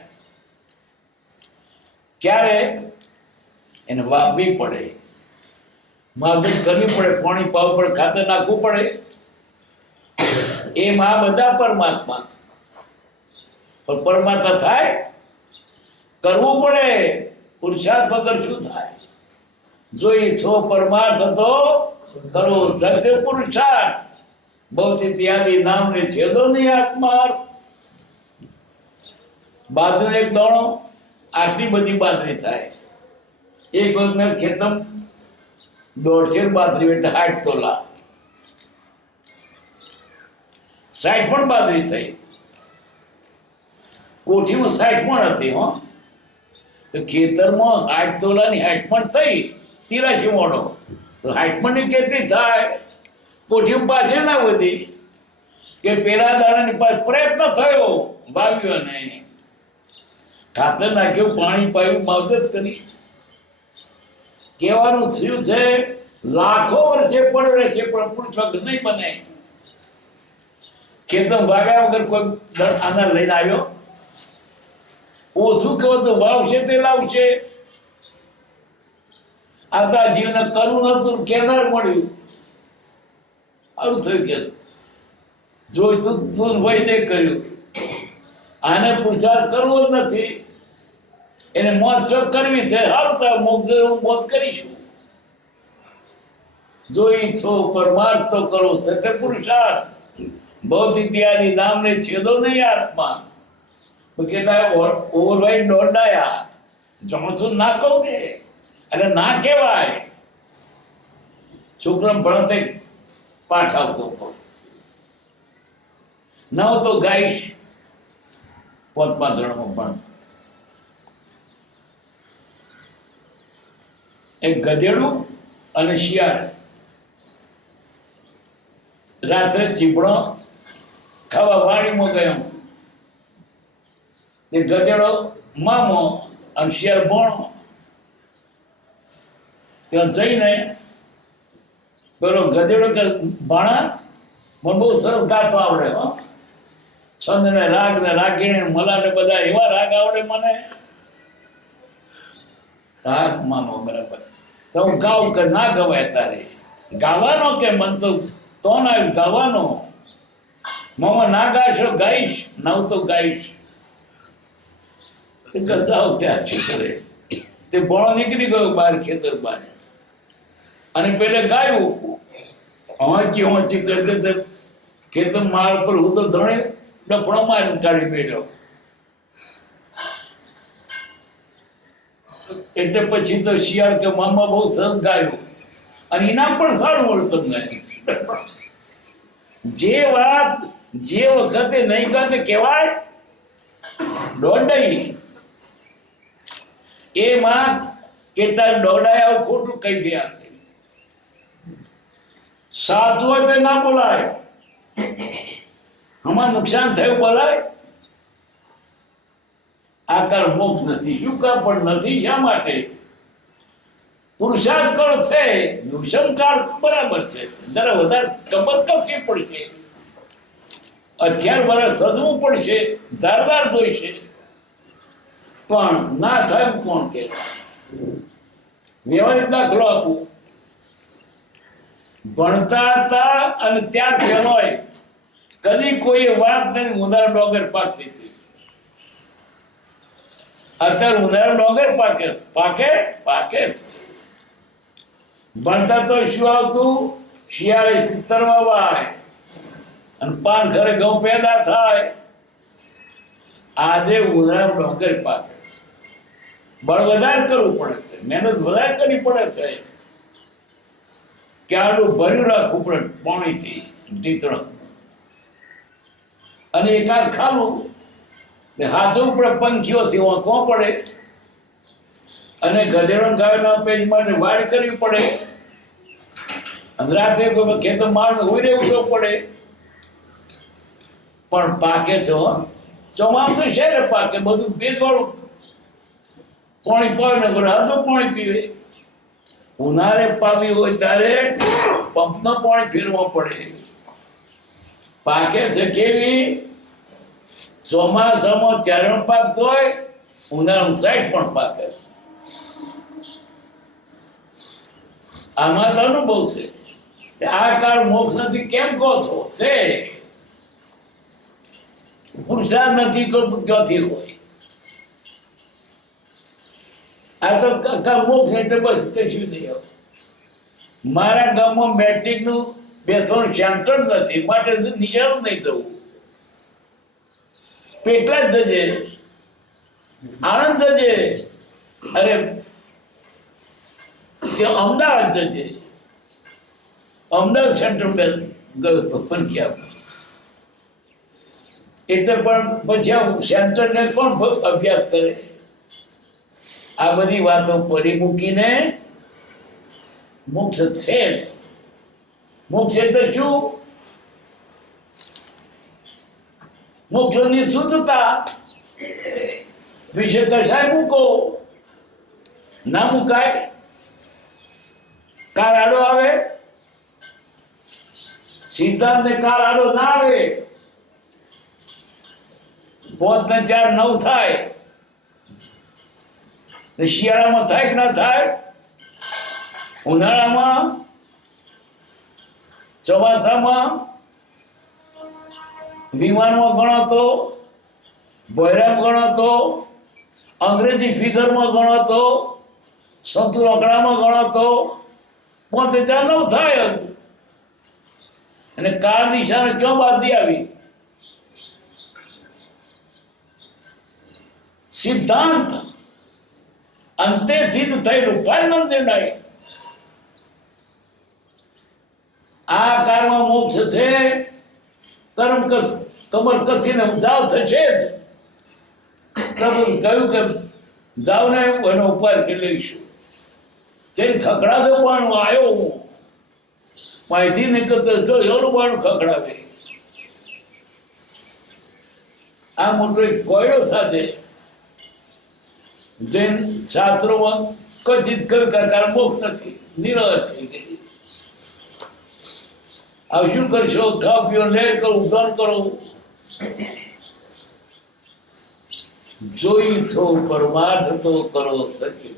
ક્યારે? એને વાવવી પડે, માવજત કરવી પડે, પાણી પાવું પડે, ખાતર નાખવું પડે. એમ આ બધા પરમાત્મા છે. પણ પરમાત્મા થાય કરવું પડે. પુરુષાર્થ વગર શું થાય? જો ઈચ્છો પરમાર્થ તો કરો સત્ય પુરુષાર્થ ભૌતિક ત્યાદિ નામને છેદો નહીં આત્માર્થ. બાજરો એક દાણો આટલી બધી બાજરી થાય. એક વખત મેં ખેતમ 150 બાજરી એટલે 60 તોલા 60 પણ બાજરી થઈ. કોઠીમાં 60 પણ હતી હો. તો ખેતરમાં 8 તોલાની 60 પણ થઈ 83 મોડો તો 60 પણ ની કેટલી થાય? કોઠી પાછી ના વધી કે પેલા દાણાની પાછળ પ્રયત્ન થયો, વાવ્યો નહીં, ખાતર નાખ્યું, પાણી પાયું, માવજત કરી. કહેવાનું થયું છે લાખો વર્ષે પણ રહે છે પણ પુરુષ વગર નહીં બને. ખેતર વાગ્યા વગર કોઈ આના લઈને આવ્યો? ઓછું કહો તો વાવશે તે લાવશે. આ તો આ જીવને કરવું નતું, કેનાર મળ્યું. આવું થયું કે જોઈતું તું વૈદે કર્યું. આને પુરુષાર્થ કરવો જ નથી, એને મોજ કરવી છે. હાલ તો મોજ કરીશું. જો ઈચ્છો પરમાર્થ તો કરો સત્ય પુરુષાર્થ ભૌતિક ત્યાદિ નામને છેદો નહીં આત્મા. કેટલા ઓવરવાઈડ દોડાયા જમતું ના કહું કે અને ના કહેવાય. છોકરાને ભણતે પાઠ આવતો હતો, ન તો ગાઈશ 5મા ધોરણમાં પણ. એક ગધેડું અને શિયાળ રાત્રે ચીપડો ખાવા વાડીમાં ગયો. એ ગધેડો મામો અને શિયાળ ભણો. ત્યાં જઈને પેલો ગધેડો કે ભાણા મને બહુ સરસ ગાતો આવડે હો, છંદ ને રાગ ને રાગીણી મલા ને બધા એવા રાગ આવડે મને. હા મામો બરાબર. તો હું ગાઉં કે ના ગવાય તારે ગાવાનો કે મન તો ના ગાવાનો. મામા ના ગાશો ગાઈશ, ના તો ગાઈશ. જાઓ ત્યાં શું કરે. તે ભણો નીકળી ગયો બહાર ખેતર બહાર અને પેલે ગાયું હોંચી હોંચી કરતે ખેતર માળ પર હું તો ધણે ડફણો મારી કાઢી મેળ્યો. એટલે પછી તો શિયાળ કે મામા બહુ સરસ ગાયું અને ઇનામ પણ સારું મળતું ગાયું. જે વાત જે વખતે નહીં કહે કહેવાય દોડાઈ. એમાં કેટલાક દોડાયા ખોટું કહી ગયા છે. સાચું હોય તો ના બોલાય. આમાં નુકસાન થયું બોલાય. આકાર મોક્ષ નથી. શું કામ પણ નથી? શા માટે? પુરુષાર્થ કરો છે, વિષમકાર બરાબર છે, જરા વધારે કમર કસી પડશે, 18 વર્ષ સજવું પડશે, ધારદાર જોઈશે. પણ ના થાય કોણ કે? વ્યવહારિક દાખલો આપું. ભણતા હતા અને ત્યાર પહેલોય કદી કોઈ વાત નહીં ઉનાળા ડોગર પાકતી હતી. અત્યારે ઉનાળા ડોગર પાકે પાકે પાકે છે. ભણતા તો શું આવતું? શિયાળે સિત્તરવા વાય અને પાન ઘરે ઘઉં પેદા થાય. આજે ઉનાળા ડોગર પાકે. બળ વધારે કરવું પડે છે, મહેનત વધારે કરવી પડે છે. ક્યારનું ભર્યું રાખવું પડે પાણીથી ટીતણ અને એકાદ ખાલું હાથું પડે, પંખીઓથી વાંકવા પડે અને ગધેડો ગાયના પેજ માટે વાડ કરવી પડે અને રાતે કોઈ ખેતર મારને હોઈ રહેવું પડે. પણ પાકે છે હો. ચોમાસું છે ને પાકે બધું ભેજવાળું પાણી પાવે ને બધું પાણી પીવે. ઉનાળે પાવી હોય ત્યારે પંપનો પાણી ફેરવા પડે. પાકે છે કેવી? ચોમાસામાં ચારણ પાકતો હોય, ઉનાળામાં 60 પણ પાકે છે. આમાં તો અનુભવ છે. આ કાળ મોક્ષ નથી કેમ કહો છો? છે પુરુષાર્થ નથી ક્યાંથી હોય? આ તો કાકા મોક્ષ એટલે બસ કશું નહીં. હવે મારા ગામમાં મેટ્રિકનું 2-3 સેન્ટર નથી, માટે નિશાળું નહીં થવું. પેટલા જ જજે, આણંદ જજે, અરે ત્યાં અમદાવાદ જજે. અમદાવાદ સેન્ટર ગયો તો પરીક્ષા, એટલે પણ પછી આ સેન્ટરને કોણ અભ્યાસ કરે? આ બધી વાતો પડી મૂકીને મોક્ષ છે જ. મોક્ષ એટલે શું? મોક્ષની શુદ્ધતા વિશે કશાય મૂકો ના મુકાય. કાર આડો આવે, સિદ્ધાંત ને કાર આડો ના આવે. 5 ને 4 9 થાય. શિયાળામાં થાય કે ના થાય? ઉનાળામાં, ચોમાસામાં, વિમાનમાં ગણો તો, ભૈરામ ગણો તો, અંગ્રેજી ફિગરમાં ગણો તો, સંતુ આંકડામાં ગણો તો 5 ને 4 9 થાય જ. અને કાર નિશાને ક્યાં બાદ આવી? સિદ્ધાંત અંતે સિદ્ધ થયેલું ફાઇનલ નિર્ણય. આ કારમાં મોક્ષ છે. કર્મ કમર કથીને જાવ થશે જ. પ્રભુ કહ્યું કે જાવ ને એનો ઉપાય કરી લઈશું. જઈને ખખડા દો બાણું આવ્યો હું માહિતી નીકળતો એવડું બાણું ખખડાવે. આ મોટો એક કોયડો સાથે જૈન શાસ્ત્રોમાં કચિત કહ્યું કે મોક્ષ નથી, નિરસ થઈ ગઈ. હવે શું કરશો? ખાવ પીઓ, લહેર કરો, ઉધાર કરો. જોઈ છો પરમાર્થ તો કરો સત્ય.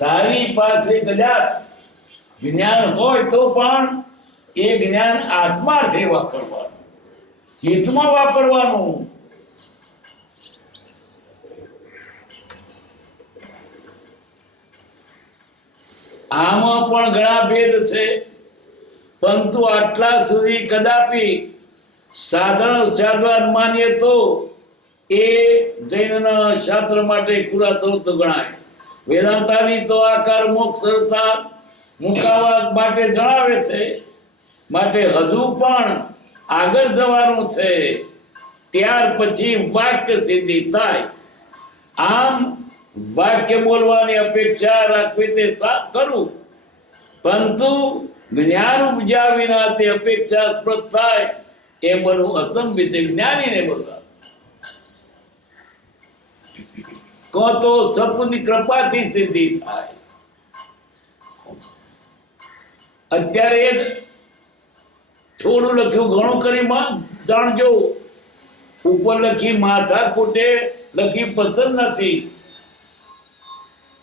તારી પાસે કદાચ જ્ઞાન હોય તો પણ એ જ્ઞાન આત્માર્થે વાપરવાનું, હિતમાં વાપરવાનું. આમાં પણ ઘણા ભેદ છે, પરંતુ આટલા સુધી કદાપી સાધારણ સાધવાન માનીએ તો એ જૈનના શાસ્ત્ર માટે ખુરાસો તો ગણાય. વેદાંતાની તો આકાર મોક્ષતા મુકાવા માટે જણાવે છે. માટે હજુ પણ આગળ જવાનું છે, ત્યાર પછી વાક્ય સિદ્ધિ થાય. આમ વાક્ય બોલવાની અપેક્ષા રાખવી તે કરું, પરંતુ જ્ઞાન ઉપજ્યા વિના તે અપેક્ષાસ્પદ થાય એ બનવું અસંભિત છે. જ્ઞાનીને બધા કો તો સપની કૃપાથી સિદ્ધિ થાય. અત્યારે એ થોડું લખ્યું, ઘણું કરી જાણજો. ઉપર લખી માથા કૂટે લખી પસંદ નથી,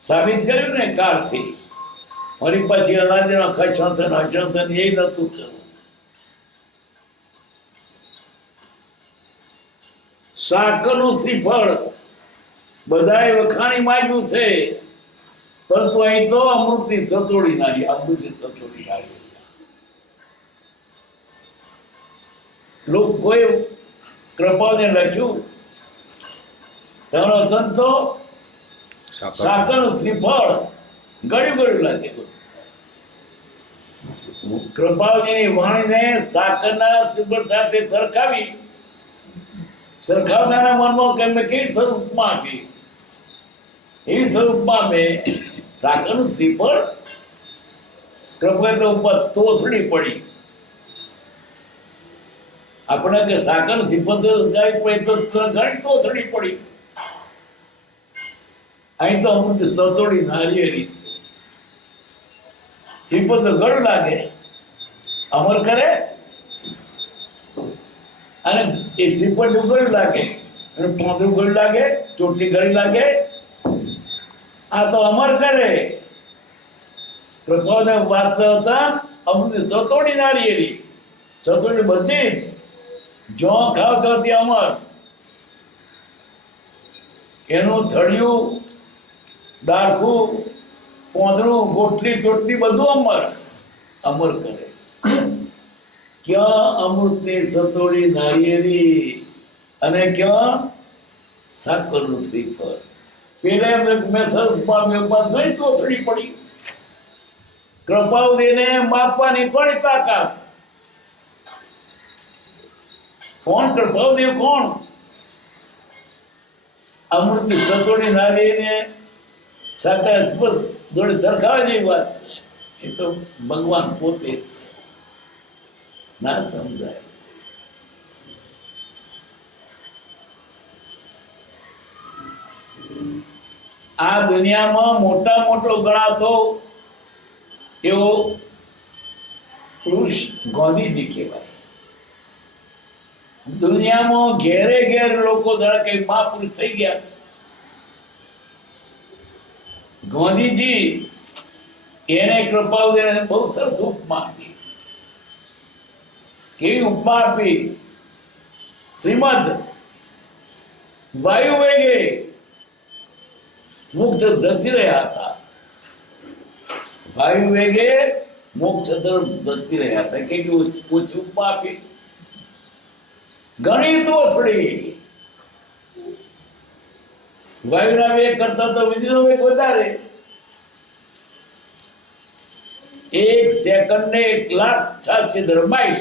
સાબિત કર્યું ને કારથી. વળી પછી અનાજના ખસંતન હસંતન એ નતું કરવું. સાકરનું શ્રીફળ બધાએ વખાણી માંગ્યું છે, પરંતુ અહીં તો અમૃતની સતોડી નારી, અમૃતની સતોડી નારી. લોકોએ કૃપાને લખ્યું, તેનો સંતો સાકરનું શ્રીફળ ગળ્યું ગળ્યું લાગે. કૃપાળજીની વાણીને સાકરના શ્રીફળ સાથે સરખાવનારા મનમાં કે મેં કેવી સ્વરૂપમાં આપી, એવી સ્વરૂપમાં મેં સાકરનું શ્રીફળ. કૃપાએ તો ઉપર તોથડી પડી. આપણે કે સાકરનું શ્રીફળ તો ઘણી તોથડી પડી. અહીં તો અમુક સતોડી નારિયેળી છે. શ્રીફળ તો ગળ લાગે, અમર કરે, અને એ શ્રીફળ ગળ્યું લાગે, અને પોંદરું ગળ્યું લાગે, ચોટી ગળી લાગે. આ તો અમર કરે. પ્રભાવને વાત હતા અમૃત સતોડી નારિયેળી. સતોડી બધી જ જો ખાવ તો તે અમર. એનું થળિયું ડાળખું પોંદરું ગોટલી ચોટલી બધું અમર કરે. ક્યાં અમૃતની સતોડી નારિયેળી અને ક્યાં સાકરનું શ્રીફળ. પેલા મેં સરસ પામ્યો ઘણી ચોથડી પડી. કૃપાવતીને માપવાની કોની તાકાત? કોણ કૃપાવતી? કોણ? અમૃતની સતોડી નારિયેળીને સાકર જોડે સરખાવા જેવી વાત છે. એ તો ભગવાન પોતે છે, ના સમજાય. આ દુનિયામાં મોટા મોટો ગણાતો એવો પુરુષ ગાંધીજી કહેવાય. દુનિયામાં ઘેરે ઘેર લોકો ધારા કે મહાપુરુષ થઈ ગયા છે. ગાંધીજી એને કૃપાવતીને બહુ સરસ ઉપમા આપી. કેવી ઉપમા આપી? શ્રીમદ વાયુ વેગે મુક્ત જતી રહ્યા હતા. વાયુ વેગે મોક્ષ તરફ જતી રહ્યા હતા. કેવી ઓછી ઉપમા આપી? ઘણી તો થોડી. વાયુના વેગ કરતા તો વીજળીનો વેગ વધારે. 1 સેકન્ડને 1,86,000 માઇલ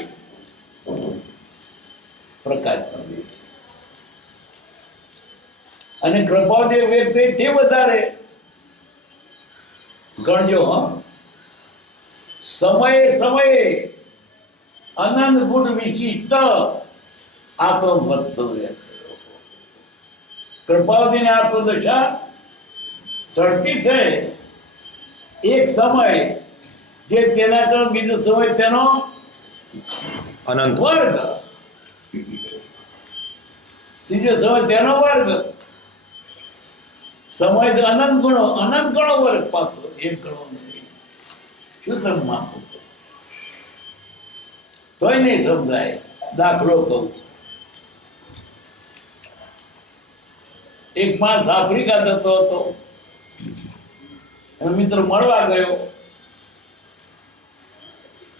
પ્રકાશનો વેગ. અને કૃપાવતી વેગ તે વધારે. ગણજો સમયે સમયે અનંત ગુણ વિશિષ્ટ આત્મ વધતો રહેશે. કૃપાવતીની આત્મદશા ચડતી છે. એક સમય જે તેના કરતા બીજો સમય તેનો અનંત વર્ગ, ત્રીજો સમય તેનો વર્ગ. સમય તો અનંત ગણો વર્ગ પાછો, એક ગણો નહીં. શું તમે માપો? તોય નહીં સમજાય. દાખલો કહું. એક માણસ આફ્રિકા જતો હતો. મિત્ર મળવા ગયો.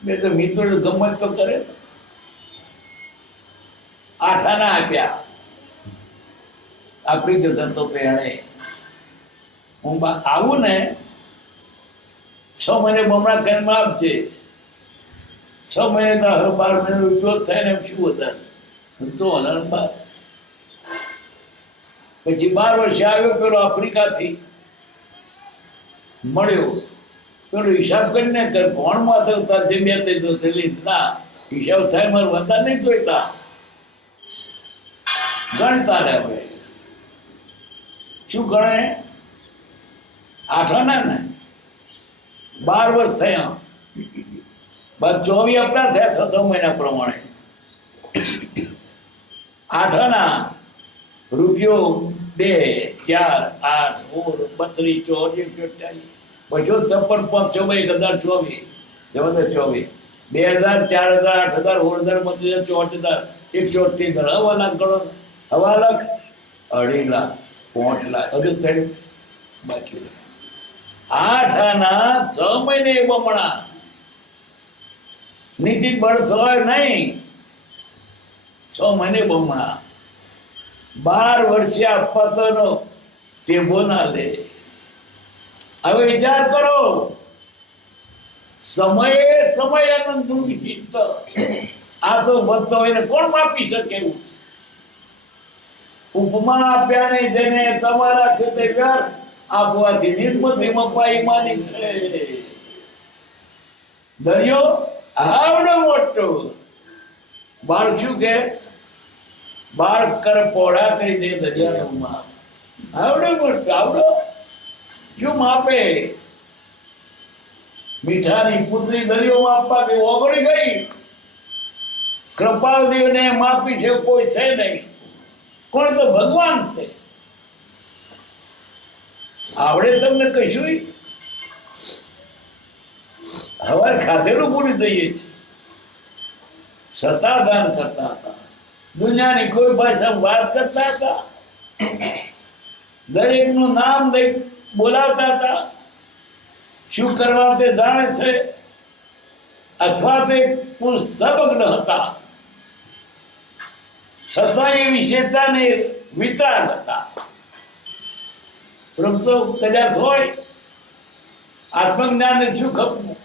બે તો મિત્રો ગમત તો કરે. 8 આના આપ્યા. આફ્રિકા જતો તો એને હું આવું ને 6 મહિને બમણા કરીને આપજે. 6 મહિને 10-12 મહિને ઉપયોગ થાય ને શું વધારે તો હલણ બાર. પછી 12 વર્ષે આવ્યો પેલો આફ્રિકાથી મળ્યો. પેલો હિસાબ કરીને કોણ માં થતા જે 2-3 ના હિસાબ થાય મારે વધારે નહીં જોઈતા. ગણતા રહે. હવે શું ગણે? 8 આના ને 12 વર્ષ થયા. બસ 24 હપ્તા થયા 6 મહિના પ્રમાણે. 8 આના રૂપિયો 2, 4, 8, 32, 24, 48, 56, 500, 1024, જવા દે 24, 2000, 4000, 8000, 132, 138,000, 1,38,000. હવા લાખ ગણો. હવા લાખ, 2.5 લાખ, 5 લાખ. હજુ થઈ બાકી. 8 આના 6 મહિને બમણા. નીતિ બળ હોય નહીં. 6 મહિને બમણા. 12 વર્ષે આપવા તો ટેબો ના લે. હવે વિચાર કરો. સમયે સમય અનંત વિશિષ્ટ. આ તો વધતો હોય ને કોણ માપી શકે એવું છે? ઉપમા આપ્યા ને જેને તમારા ખેતે વ્યાર આપવાથી નિર્મથી મપાઈ માની છે. દરિયો આવડો મોટો. બાળ શું કે 12 કર પોળા કરી દે દરિયામાં. આવડો મોટો. આવડો શું માપે? મીઠાની પુત્રી દરિયો માપવા કે ઓગળી ગઈ. કૃપાલદેવને માપી છે કોઈ છે નહીં. કોણ? તો ભગવાન છે. આવડે તમને કશું? હવાર ખાધેલું પૂરી થઈએ છે. સતાધાન કરતા હતા. દુનિયાની કોઈ ભાષા વાત કરતા હતા. દરેકનું નામ લઈ બોલાવતા હતા, શું કરવા તે જાણે છે, અથવા તે સબગ્ન હતા, છતાં એ વિશેષતાને વિતરાગ હતા. પ્રભુ કદાચ હોય આત્મજ્ઞાન શું ખપવું,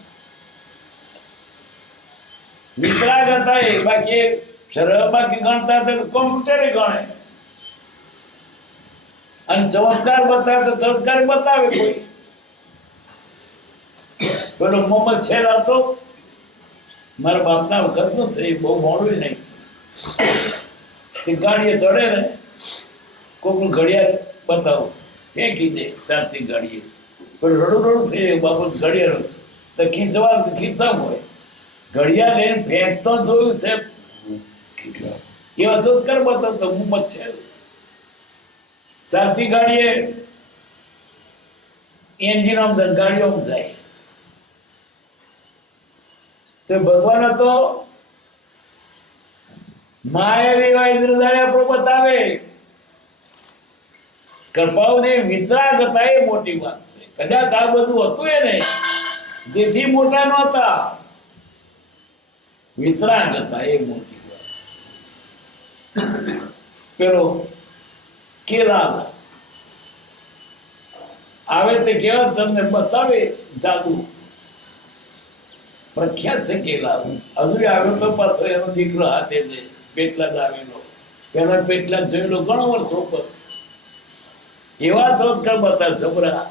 વિતરાગ હતા એ. બાકી બાકી ગણતા હતા તો કોમ્પ્યુટરે ગણે, અને ચમત્કાર બતાવે તો ચમત્કાર બતાવે કોઈ. પેલો મોહમ્મદ શેર હતો, મારા બાપના વખત નો છે, બહુ મોડું નહીં. તે ગાડીએ ચડે ને, કોકનું ઘડિયાળ બતાવો, ફેંકી દે ચાલતી ગાડીએ. પણ રડું રડું થઈ જાય, બાપુ ઘડિયાળ તો ખીચામાં હોય. ઘડિયાળ લઈને ફેંકતો જોયું છે, એવા તો કર બતાવતો મોહમ્મદ શેર. ચાલતી ગાડીએ એન્જિન આમ જાય, ગાડીઓ આમ જાય. તો ભગવાન હતો માયાવી ઇન્દ્રજાળે આપણો બતાવે. કૃપાઓને વિતરાગ હતા એ મોટી વાત છે. કદાચ આ બધું હતું એને જેથી મોટા નહોતા, વિતરાગ હતા એ મોટી વાત. પેલો કેલાલ આવે તે કેવા તમને બતાવે જાદુ, પ્રખ્યાત છે કેલાલ. હજુ આવ્યો તો પાછો એનો દીકરો હાથે છે, પેટલા જ આવેલો. પેલા પેટલા જોયેલો ઘણો વર્ષો પર. એવા ચમત્કાર બતાવે છોકરા.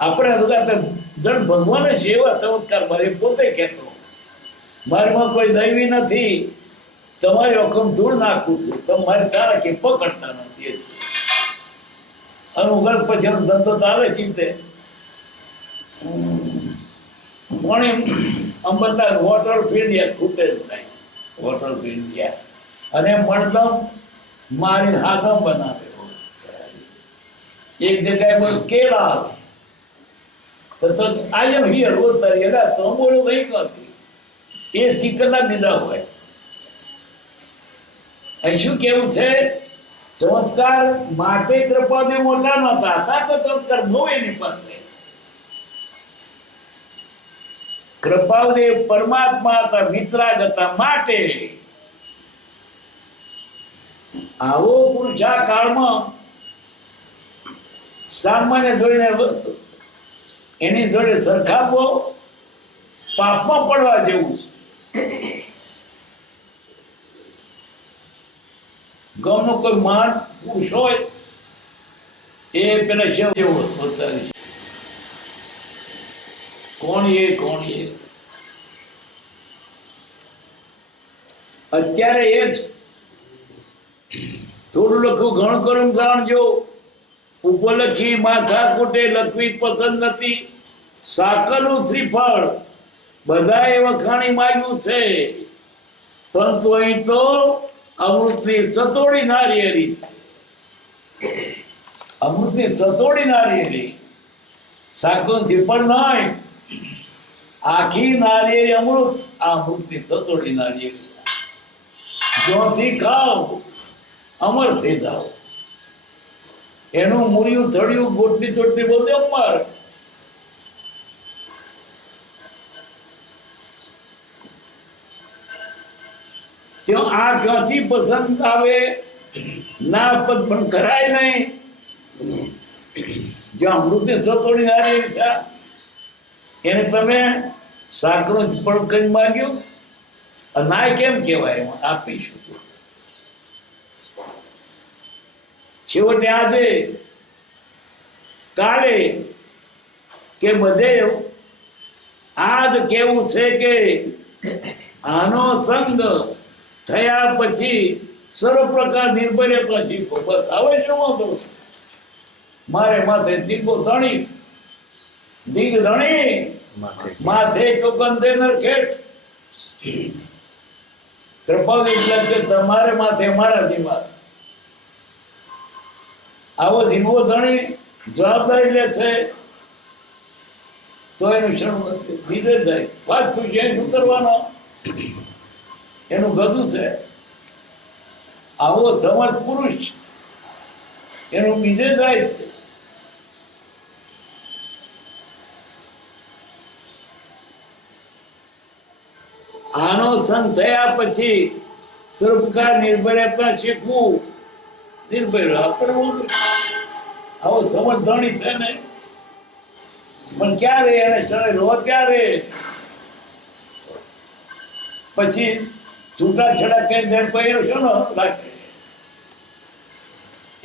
આપણે જણ ભગવાન છે એવા ચમત્કાર એ પોતે કહેતો, મારીમાં કોઈ દૈવી નથી, તમારી ઓખમ ધૂળ નાખું છું, તમારી તારા કે પકડતા નથી. એ છે અનુગર પછી એનો ધંધો ચાલે છે. પણ આમ બધા વોટર ફીલ્ડ ખૂટે જ નહીં, વોટર ફીલ્ડ. અને મણદમ મારી હાથમ બનાવે. એક જગ્યાએ બોલ કેલા તો આઈ એમ હિયર ઉતારી એટલે તો બોલું કઈ નથી. એ શીખરના બીજા હોય. અહીં શું કેવું છે? ચમત્કાર માટે કૃપાને મોટા નહોતા હતા, તો ચમત્કાર બહુ એની પાસે. કૃપાદેવ પરમાત્મા હતા, વિતરાગ હતા. માટે આવો પુરુષ આ કાળમાં સામાન્ય જોઈને એની જોડે સરખાવવો પાપમાં પડવા જેવું છે. ગામનો કોઈ મહાન પુરુષ હોય એ પેલા શેવ જેવો બતાવી છે. કોણ એ અત્યારે એ જ થોડું લખ્યું ઘણું કરમ જાણજો. ઉપલખી માથા કુટે લખવી પસંદ નથી, સાકરનું શ્રીફળ બધાએ વખાણી માંગ્યું છે, પરંતુ અહીં તો અમૃતની સતોડી નારિયેળી છે. અમૃતની સતોડી નારિયેળી, સાકરનું શ્રીફળ નહીં, આખી નારિયેળી અમૃત. આ અમૃતની સતોડી નારિયેળી છે. જ્યોથી ખાઓ અમર થઈ જાઓ. એનું મૂળિયું થળિયું ગોટલી ચોટલી બોલते અમર. ત્યાં આ ક્યાંથી પસંદ આવે ના પણ કરાય નહીં. જ્યાં અમૃતની સતોડી નારિયેળી છે એને તમે સાકરો જ પણ કરી માંગ્યું, ના કેમ કહેવાય? એમાં આપીશું. છેવટે આજે કાલે કે બધે આજ કેવું છે કે આનો સંગ થયા પછી સર્વ પ્રકાર નિર્ભર્યતા શીખો. બસ હવે શું વાંધો? મારે માથે દીકો ધણી, દીક ધણી માથે કુકંદેનર ખેટ. કૃપા એટલે કે તમારે માથે મારા જીવા. આવો ધીમો ધણી જવાબદારી લે છે તો એનું ક્ષણ બીજે જાય. વાત પૂછે શું કરવાનો? એનું ગધું છે. આવો સમર્થ પુરુષ એનું બીજે જાય છે. આનો સંગ થયા પછી સર્વપ્રકાર નિર્ભયતા શીખવું. નિર્ભય આપણું આવો સમજદારી છે ને, પણ ક્યારે એને ચડે રો ત્યારે પછી છૂટા છડા કઈ જેમ પહેર્યો છો ને રાખે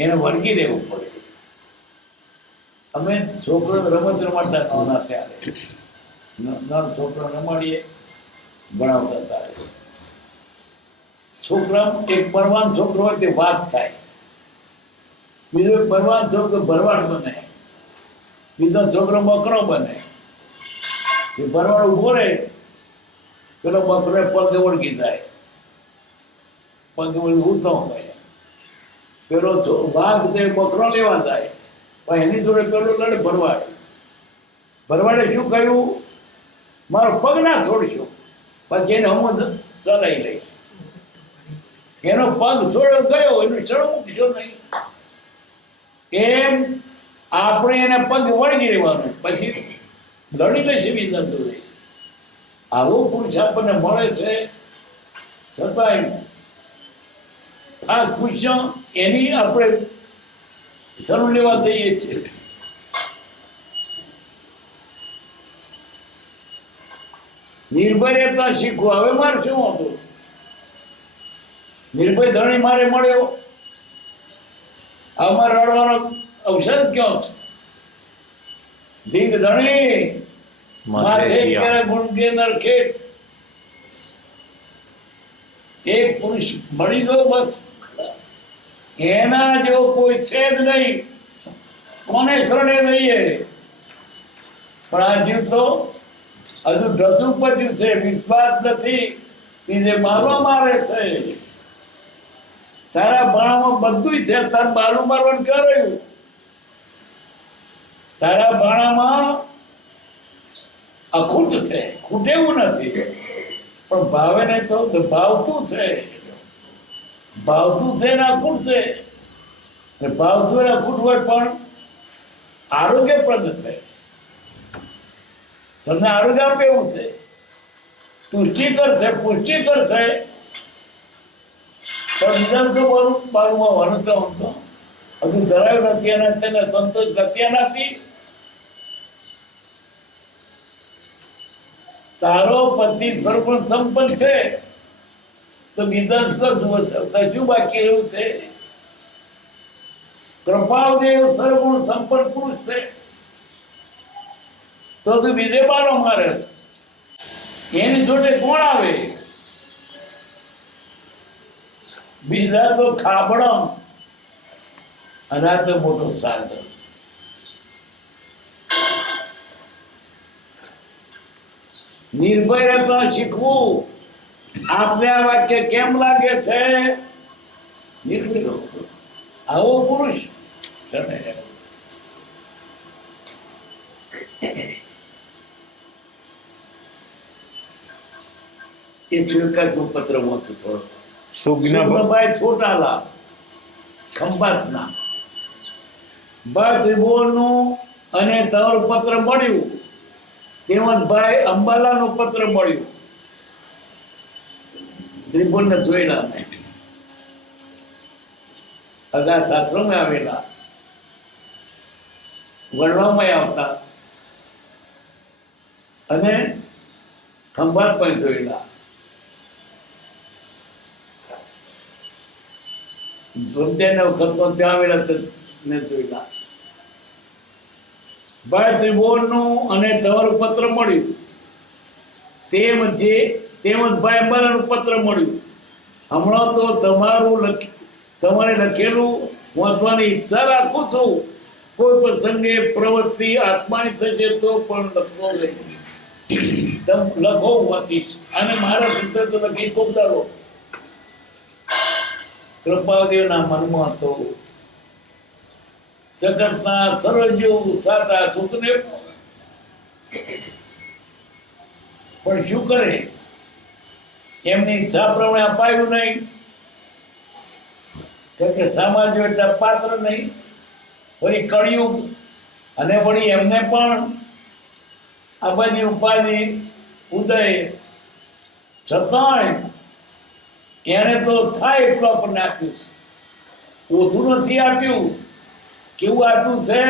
એને વળગી રહેવું પડે. અમે છોકરો રમત રમાડતા નહોતા ત્યારે, નાનો છોકરો રમાડીએ ભણાવતા ત્યારે. છોકરા એક બળવાન છોકરો હોય તે વાત થાય, બીજો એક બળવાન છોકરો ભરવાડ બને, બીજો છોકરો બકરો બને. એ ભરવાડ ઉભો રહે, પેલો બકરો પગે વળગી જાય, પગે વળગી ઉઠતો હોય. પેલો વાઘ તે બકરો લેવા જાય, પણ એની જોડે પેલો લડે ભરવાડ. ભરવાડે શું કહ્યું? મારો પગ ના છોડશો, બાકી એને હું ચલાવી લઈશ. એનો પગ છોડ્યો ગયો, એનું ચડ મૂકશો નહીં. એમ આપણે એને પગ વળગી રહેવાનું, પછી લડી લેશે બીજા જોડે. આવો પુરુષ આપણને મળે છે, છતાંય ખાસ પુરુષ એની આપણે શરણ લેવા જઈએ છીએ. નિર્ભયતા શીખવું. હવે મારે શું હતું? નિર્ભય ધણી મારે મળ્યો, અમારે રડવાનો અવસર ક્યાં છે? ધીંગ ધણી માથે ક્યારે ગુણ દેનાર ખેત. એક પુરુષ મળી ગયો બસ, એના જેવો કોઈ છે જ નહીં. કોને શરણે લઈએ? પણ આ જીવ તો હજુ ઢસું પડ્યું છે, વિશ્વાસ નથી, બીજે મારવા મારે છે. તારા ભાણામાં બધું છે, તાર બાલું મારવાનું કર્યું. તારા ભાણામાં અખૂટ છે, ખૂટેવું નથી, પણ ભાવે નહીં તો ભાવતું છે. ભાવતું છે ને અખૂટ છે. ભાવતું ને અખૂટ હોય પણ આરોગ્યપ્રદ છે. તમને આરોગ્ય આપે એવું છે, તુષ્ટિકર છે, પુષ્ટિકર છે. પણ બીજા તો બાળુમાં વનતો હજુ ધરાયું નથી અને તેને સંતોષ ઘટ્યા નથી. તારો પતિ સર્વગુણ સંપન્ન છે, તો બીજા જુએ છે, શું બાકી રહ્યું છે? કૃપાદેવ સર્વગુણ સંપન્ન પુરુષ છે, તો તું બીજે બારો મારે. એની જોડે કોણ આવે? બીજા તો ખાબડમ, અને આ તો મોટો સાગર છે. નિર્ભય રહેતા શીખવું. આપને આ વાક્ય કેમ લાગે છે? નિર્ભય રહો. આવો પુરુષ એ છિલકાતું પત્ર વાંચું થોડો. સુગ્નભાઈ છોટાલા ખંભાતના બા ત્રિભુવનનું અને તારું પત્ર મળ્યું. હેમંતભાઈ અંબાલાનું પત્ર મળ્યું. ત્રિભુવનને જોયેલા નહીં, અગા શાસ્ત્રોમાં આવેલા, વડવામાં આવતા, અને ખંભાત પણ જોયેલા. વખતમાં ત્યાં આવેલા મેં જોયેલા. ભાઈ ત્રિભુવનનું અને તમારું પત્ર મળ્યું. તેમજ ભાઈ અંબાલાનું પત્ર મળ્યું. હમણાં તો તમારે લખેલું વાંચવાની ઈચ્છા રાખું છું. કોઈ પ્રસંગે પ્રવૃત્તિ આત્માની થશે તો પણ લખો લખો વાંચીશ. અને મારા ચિત્ર તો લખી કોપદારો. કૃપાદેવના મનમાં તો જગતના સર્વજીવ સાચા સુખને, પણ શું કરે? એમની ઈચ્છા પ્રમાણે અપાયું નહીં, કારણ કે સમાજ એટલા પાત્ર નહીં. વળી કળિયુગ, અને વળી એમને પણ આ બધી ઉપાધિ ઉદય, છતાંય એને તો થાય એટલું આપણને આપ્યું છે, ઓછું નથી આપ્યું. કેવું આપ્યું છે?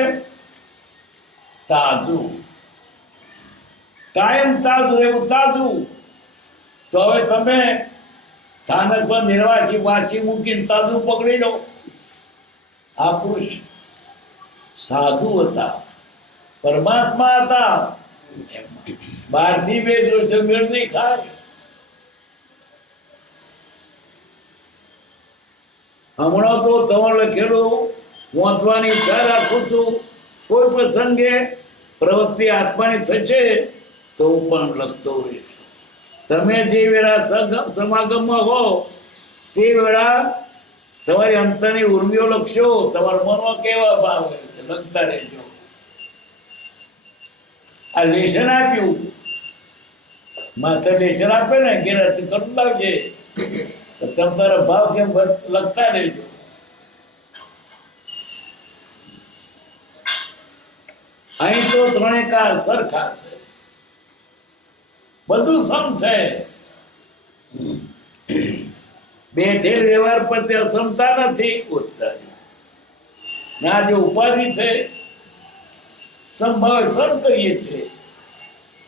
તાજું, કાયમ તાજું રહેવું, તાજું. તો હવે તમે સ્થાનક પર નિર્વાચી વાંચી મૂકીને તાજું પકડી લો. આ પુરુષ સાધુ હતા, પરમાત્મા હતા, બહારથી બે જો મેળ નહીં ખાય. હમણાં તો તમારે લખેલું વાંચવાની ઈચ્છા રાખું છું. કોઈ પ્રસંગે પ્રવૃત્તિ આત્માની થશે તો હું પણ લખતો રહીશ. તમે જે વેળા સમાગમમાં હો તે વેળા તમારી અંતરની ઉર્મિઓ લખશો. તમારા મનમાં કેવા ભાવ હોય છે લખતા રહેજો. આ લેશન આપ્યું, માથે લેશન આપે ને ઘેરાથી કરી લાવજે, તો તમે તારા ભાવ કેમ લખતા રહેજો. અહીં તો ત્રણેય કાળ સરખા છે, બધું સમ છે. બેઠેલ વ્યવહાર પ્રત્યે અક્ષમતા નથી, ના જે ઉપાધિ છે સંભાવે સમ કરીએ છીએ.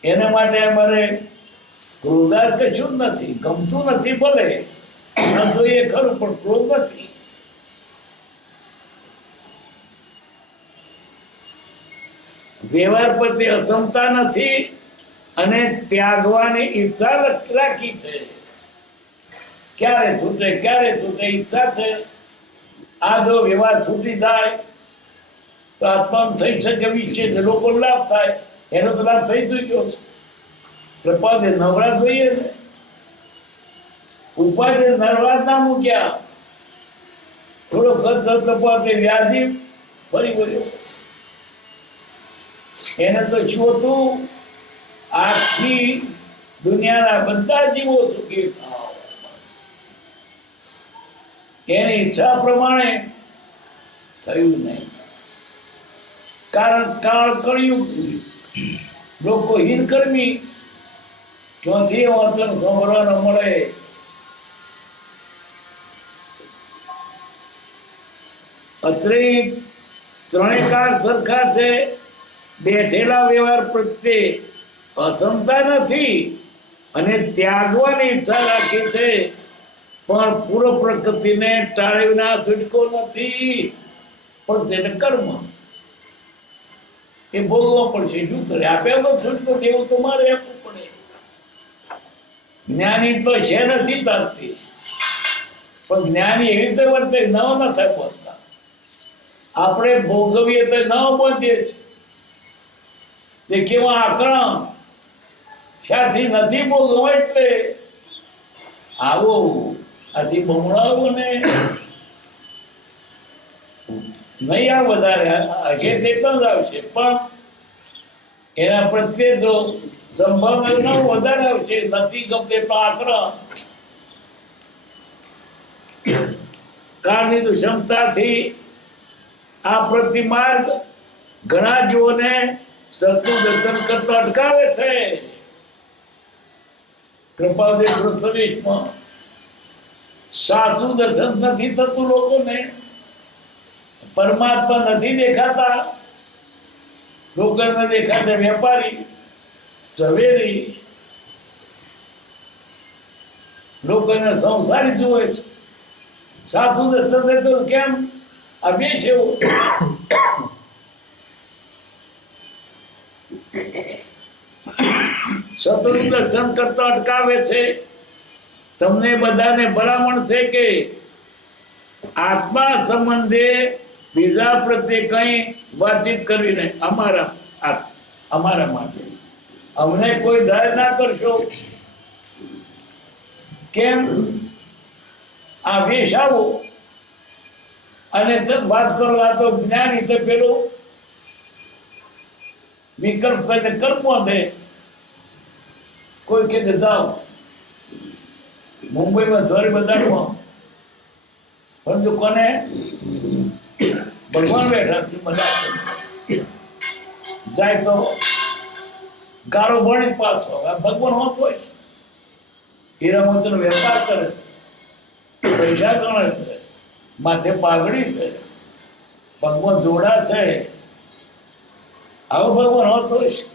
એના માટે અમારે ક્રોધાર કશું જ નથી, ગમતું નથી, ભલે ન જોઈએ ખરું પણ ક્રોધ નથી. વ્યવહાર પ્રત્યે અક્ષમતા નથી અને ત્યાગવાની ઈચ્છા રાખી છે. ક્યારે છૂટે ઈચ્છા છે. આ જો વ્યવહાર છૂટી જાય તો આત્મા થઈ શકે વિશે લોકો લાભ થાય, એનો તો લાભ થઈ ગયો છે. પ્રપાદે નવરા જોઈએ ને, ઉપાદે નવરા ના મૂક્યા. થોડો ખર્ચ પ્રપાદે વ્યાધિ ફરી ગયો. એને તો શું હતું? આખી દુનિયાના બધા જીવો સુખી થાવ, એની ઈચ્છા પ્રમાણે થયું નહીં. કારણ કાળ કળિયુગ, લોકો હિનકર્મી, ક્યાંથી વર્તન સાંભળવા ન મળે. અત્રે ત્રણેય કાળ સરખા છે. બેઠેલા વ્યવહાર પ્રત્યે અક્ષમતા નથી અને ત્યાગવાની ઈચ્છા રાખી છે, પણ પૂર્વ પ્રકૃતિને ટાળે વિના છૂટકો નથી. પણ તેને કર્મ એ ભોગવવા પડશે. શું કરે? આપ્યા છૂટકો દેવું તો મારે આપવું પડે. જ્ઞાની તો છે નથી તારતી, પણ જ્ઞાની એવી રીતે વર્તે ન થાય બોલતા. આપણે ભોગવીએ તો ન બોલીએ છીએ. તે કેવા આકરણ ક્યાંથી નથી ભોગવો એટલે આવો આથી બમણાવો ને નહીં. આ વધારે હશે તેટલો જ આવશે, પણ એના પ્રત્યે તો સંભાવના વધારે આવશે. નથી ગમતે પણ આકરણ કાળની તો ક્ષમતાથી આ પ્રતિમાર્ગ ઘણા જીવોને સતનું દર્શન કરતા અટકાવે છે. કૃપાદેવ પૃથ્વીમાં સાચું દર્શન નથી થતું લોકોને. પરમાત્મા નથી દેખાતા. લોકોને દેખાતા વેપારી, ઝવેરી, લોકોને સંસારી જુએ છે. સાચું દર્શન થતું કેમ? આ બે છે. સતનું દર્શન કરતા અટકાવે છે. તમને બધાને ભલામણ છે કે આત્મા સંબંધે બીજા પ્રત્યે કઈ વાતચીત કરવી નહીં. અમારા માટે અમને કોઈ જાહેર ના કરશો. કેમ? આ વેશાવો અને વાત કરવા તો જ્ઞાની તો પેલું વિકલ્પ કરીને કર્મો દે. કોઈ કે જાઓ મુંબઈમાં જોરી બજારમાં, પરંતુ કોને ભગવાન બેઠા છે બધા છે જાય તો ગાળો ભણી પાછો હવે ભગવાન હોતો હોય હીરા મોતીનો વેપાર કરે પૈસા ગણે છે માથે પાઘડી છે ભગવાન જોડા છે આવો ભગવાન હોતો હોય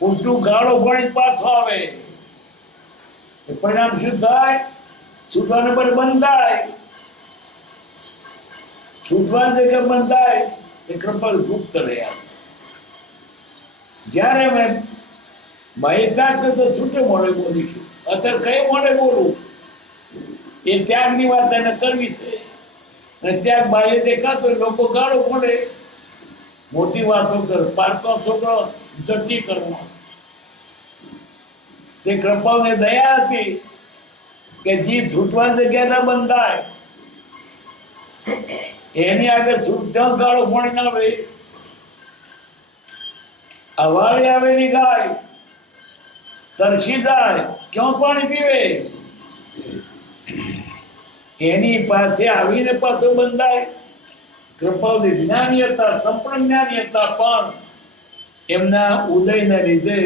ઉલટું ગાળો ભણી પાછો આવે પરિણામ શું થાય છૂટવાને પર બંધાય છૂટવાની જગ્યા બંધાય એ કૃપા ગુપ્ત રહ્યા જ્યારે મેં માહિતા તો છૂટે મોડે બોલીશું અત્યારે કઈ મોડે બોલું એ ત્યાગની વાત એને કરવી છે અને ત્યાગ બાહ્ય દેખાતો લોકો ગાળો પડે મોટી વાતો કર પારકો છોકરો જતી કરવા તે કૃપાને દયા હતી કે જીવ છૂટવાની જગ્યા ના બંધાય એની આગળ છૂટતા ગાળો ભણી ના આવે અવાળી આવેલી ગાય તરસી જાય ક્યાં પાણી પીવે એની પાસે આવીને પાછો બંધાય કૃપાવતી જ્ઞાની હતા સંપૂર્ણ જ્ઞાની હતા પણ એમના ઉદયને લીધે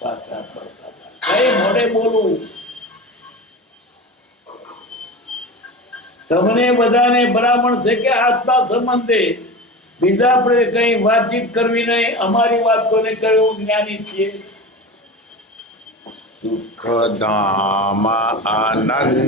પાછા પડતા કઈ મોઢે બોલું તમને બધાને બ્રાહ્મણ છે કે આત્મા સંબંધે બીજા આપણે કઈ વાતચીત કરવી નહીં અમારી વાત કોને કરવું જ્ઞાની છીએ સુખધામા આનંદ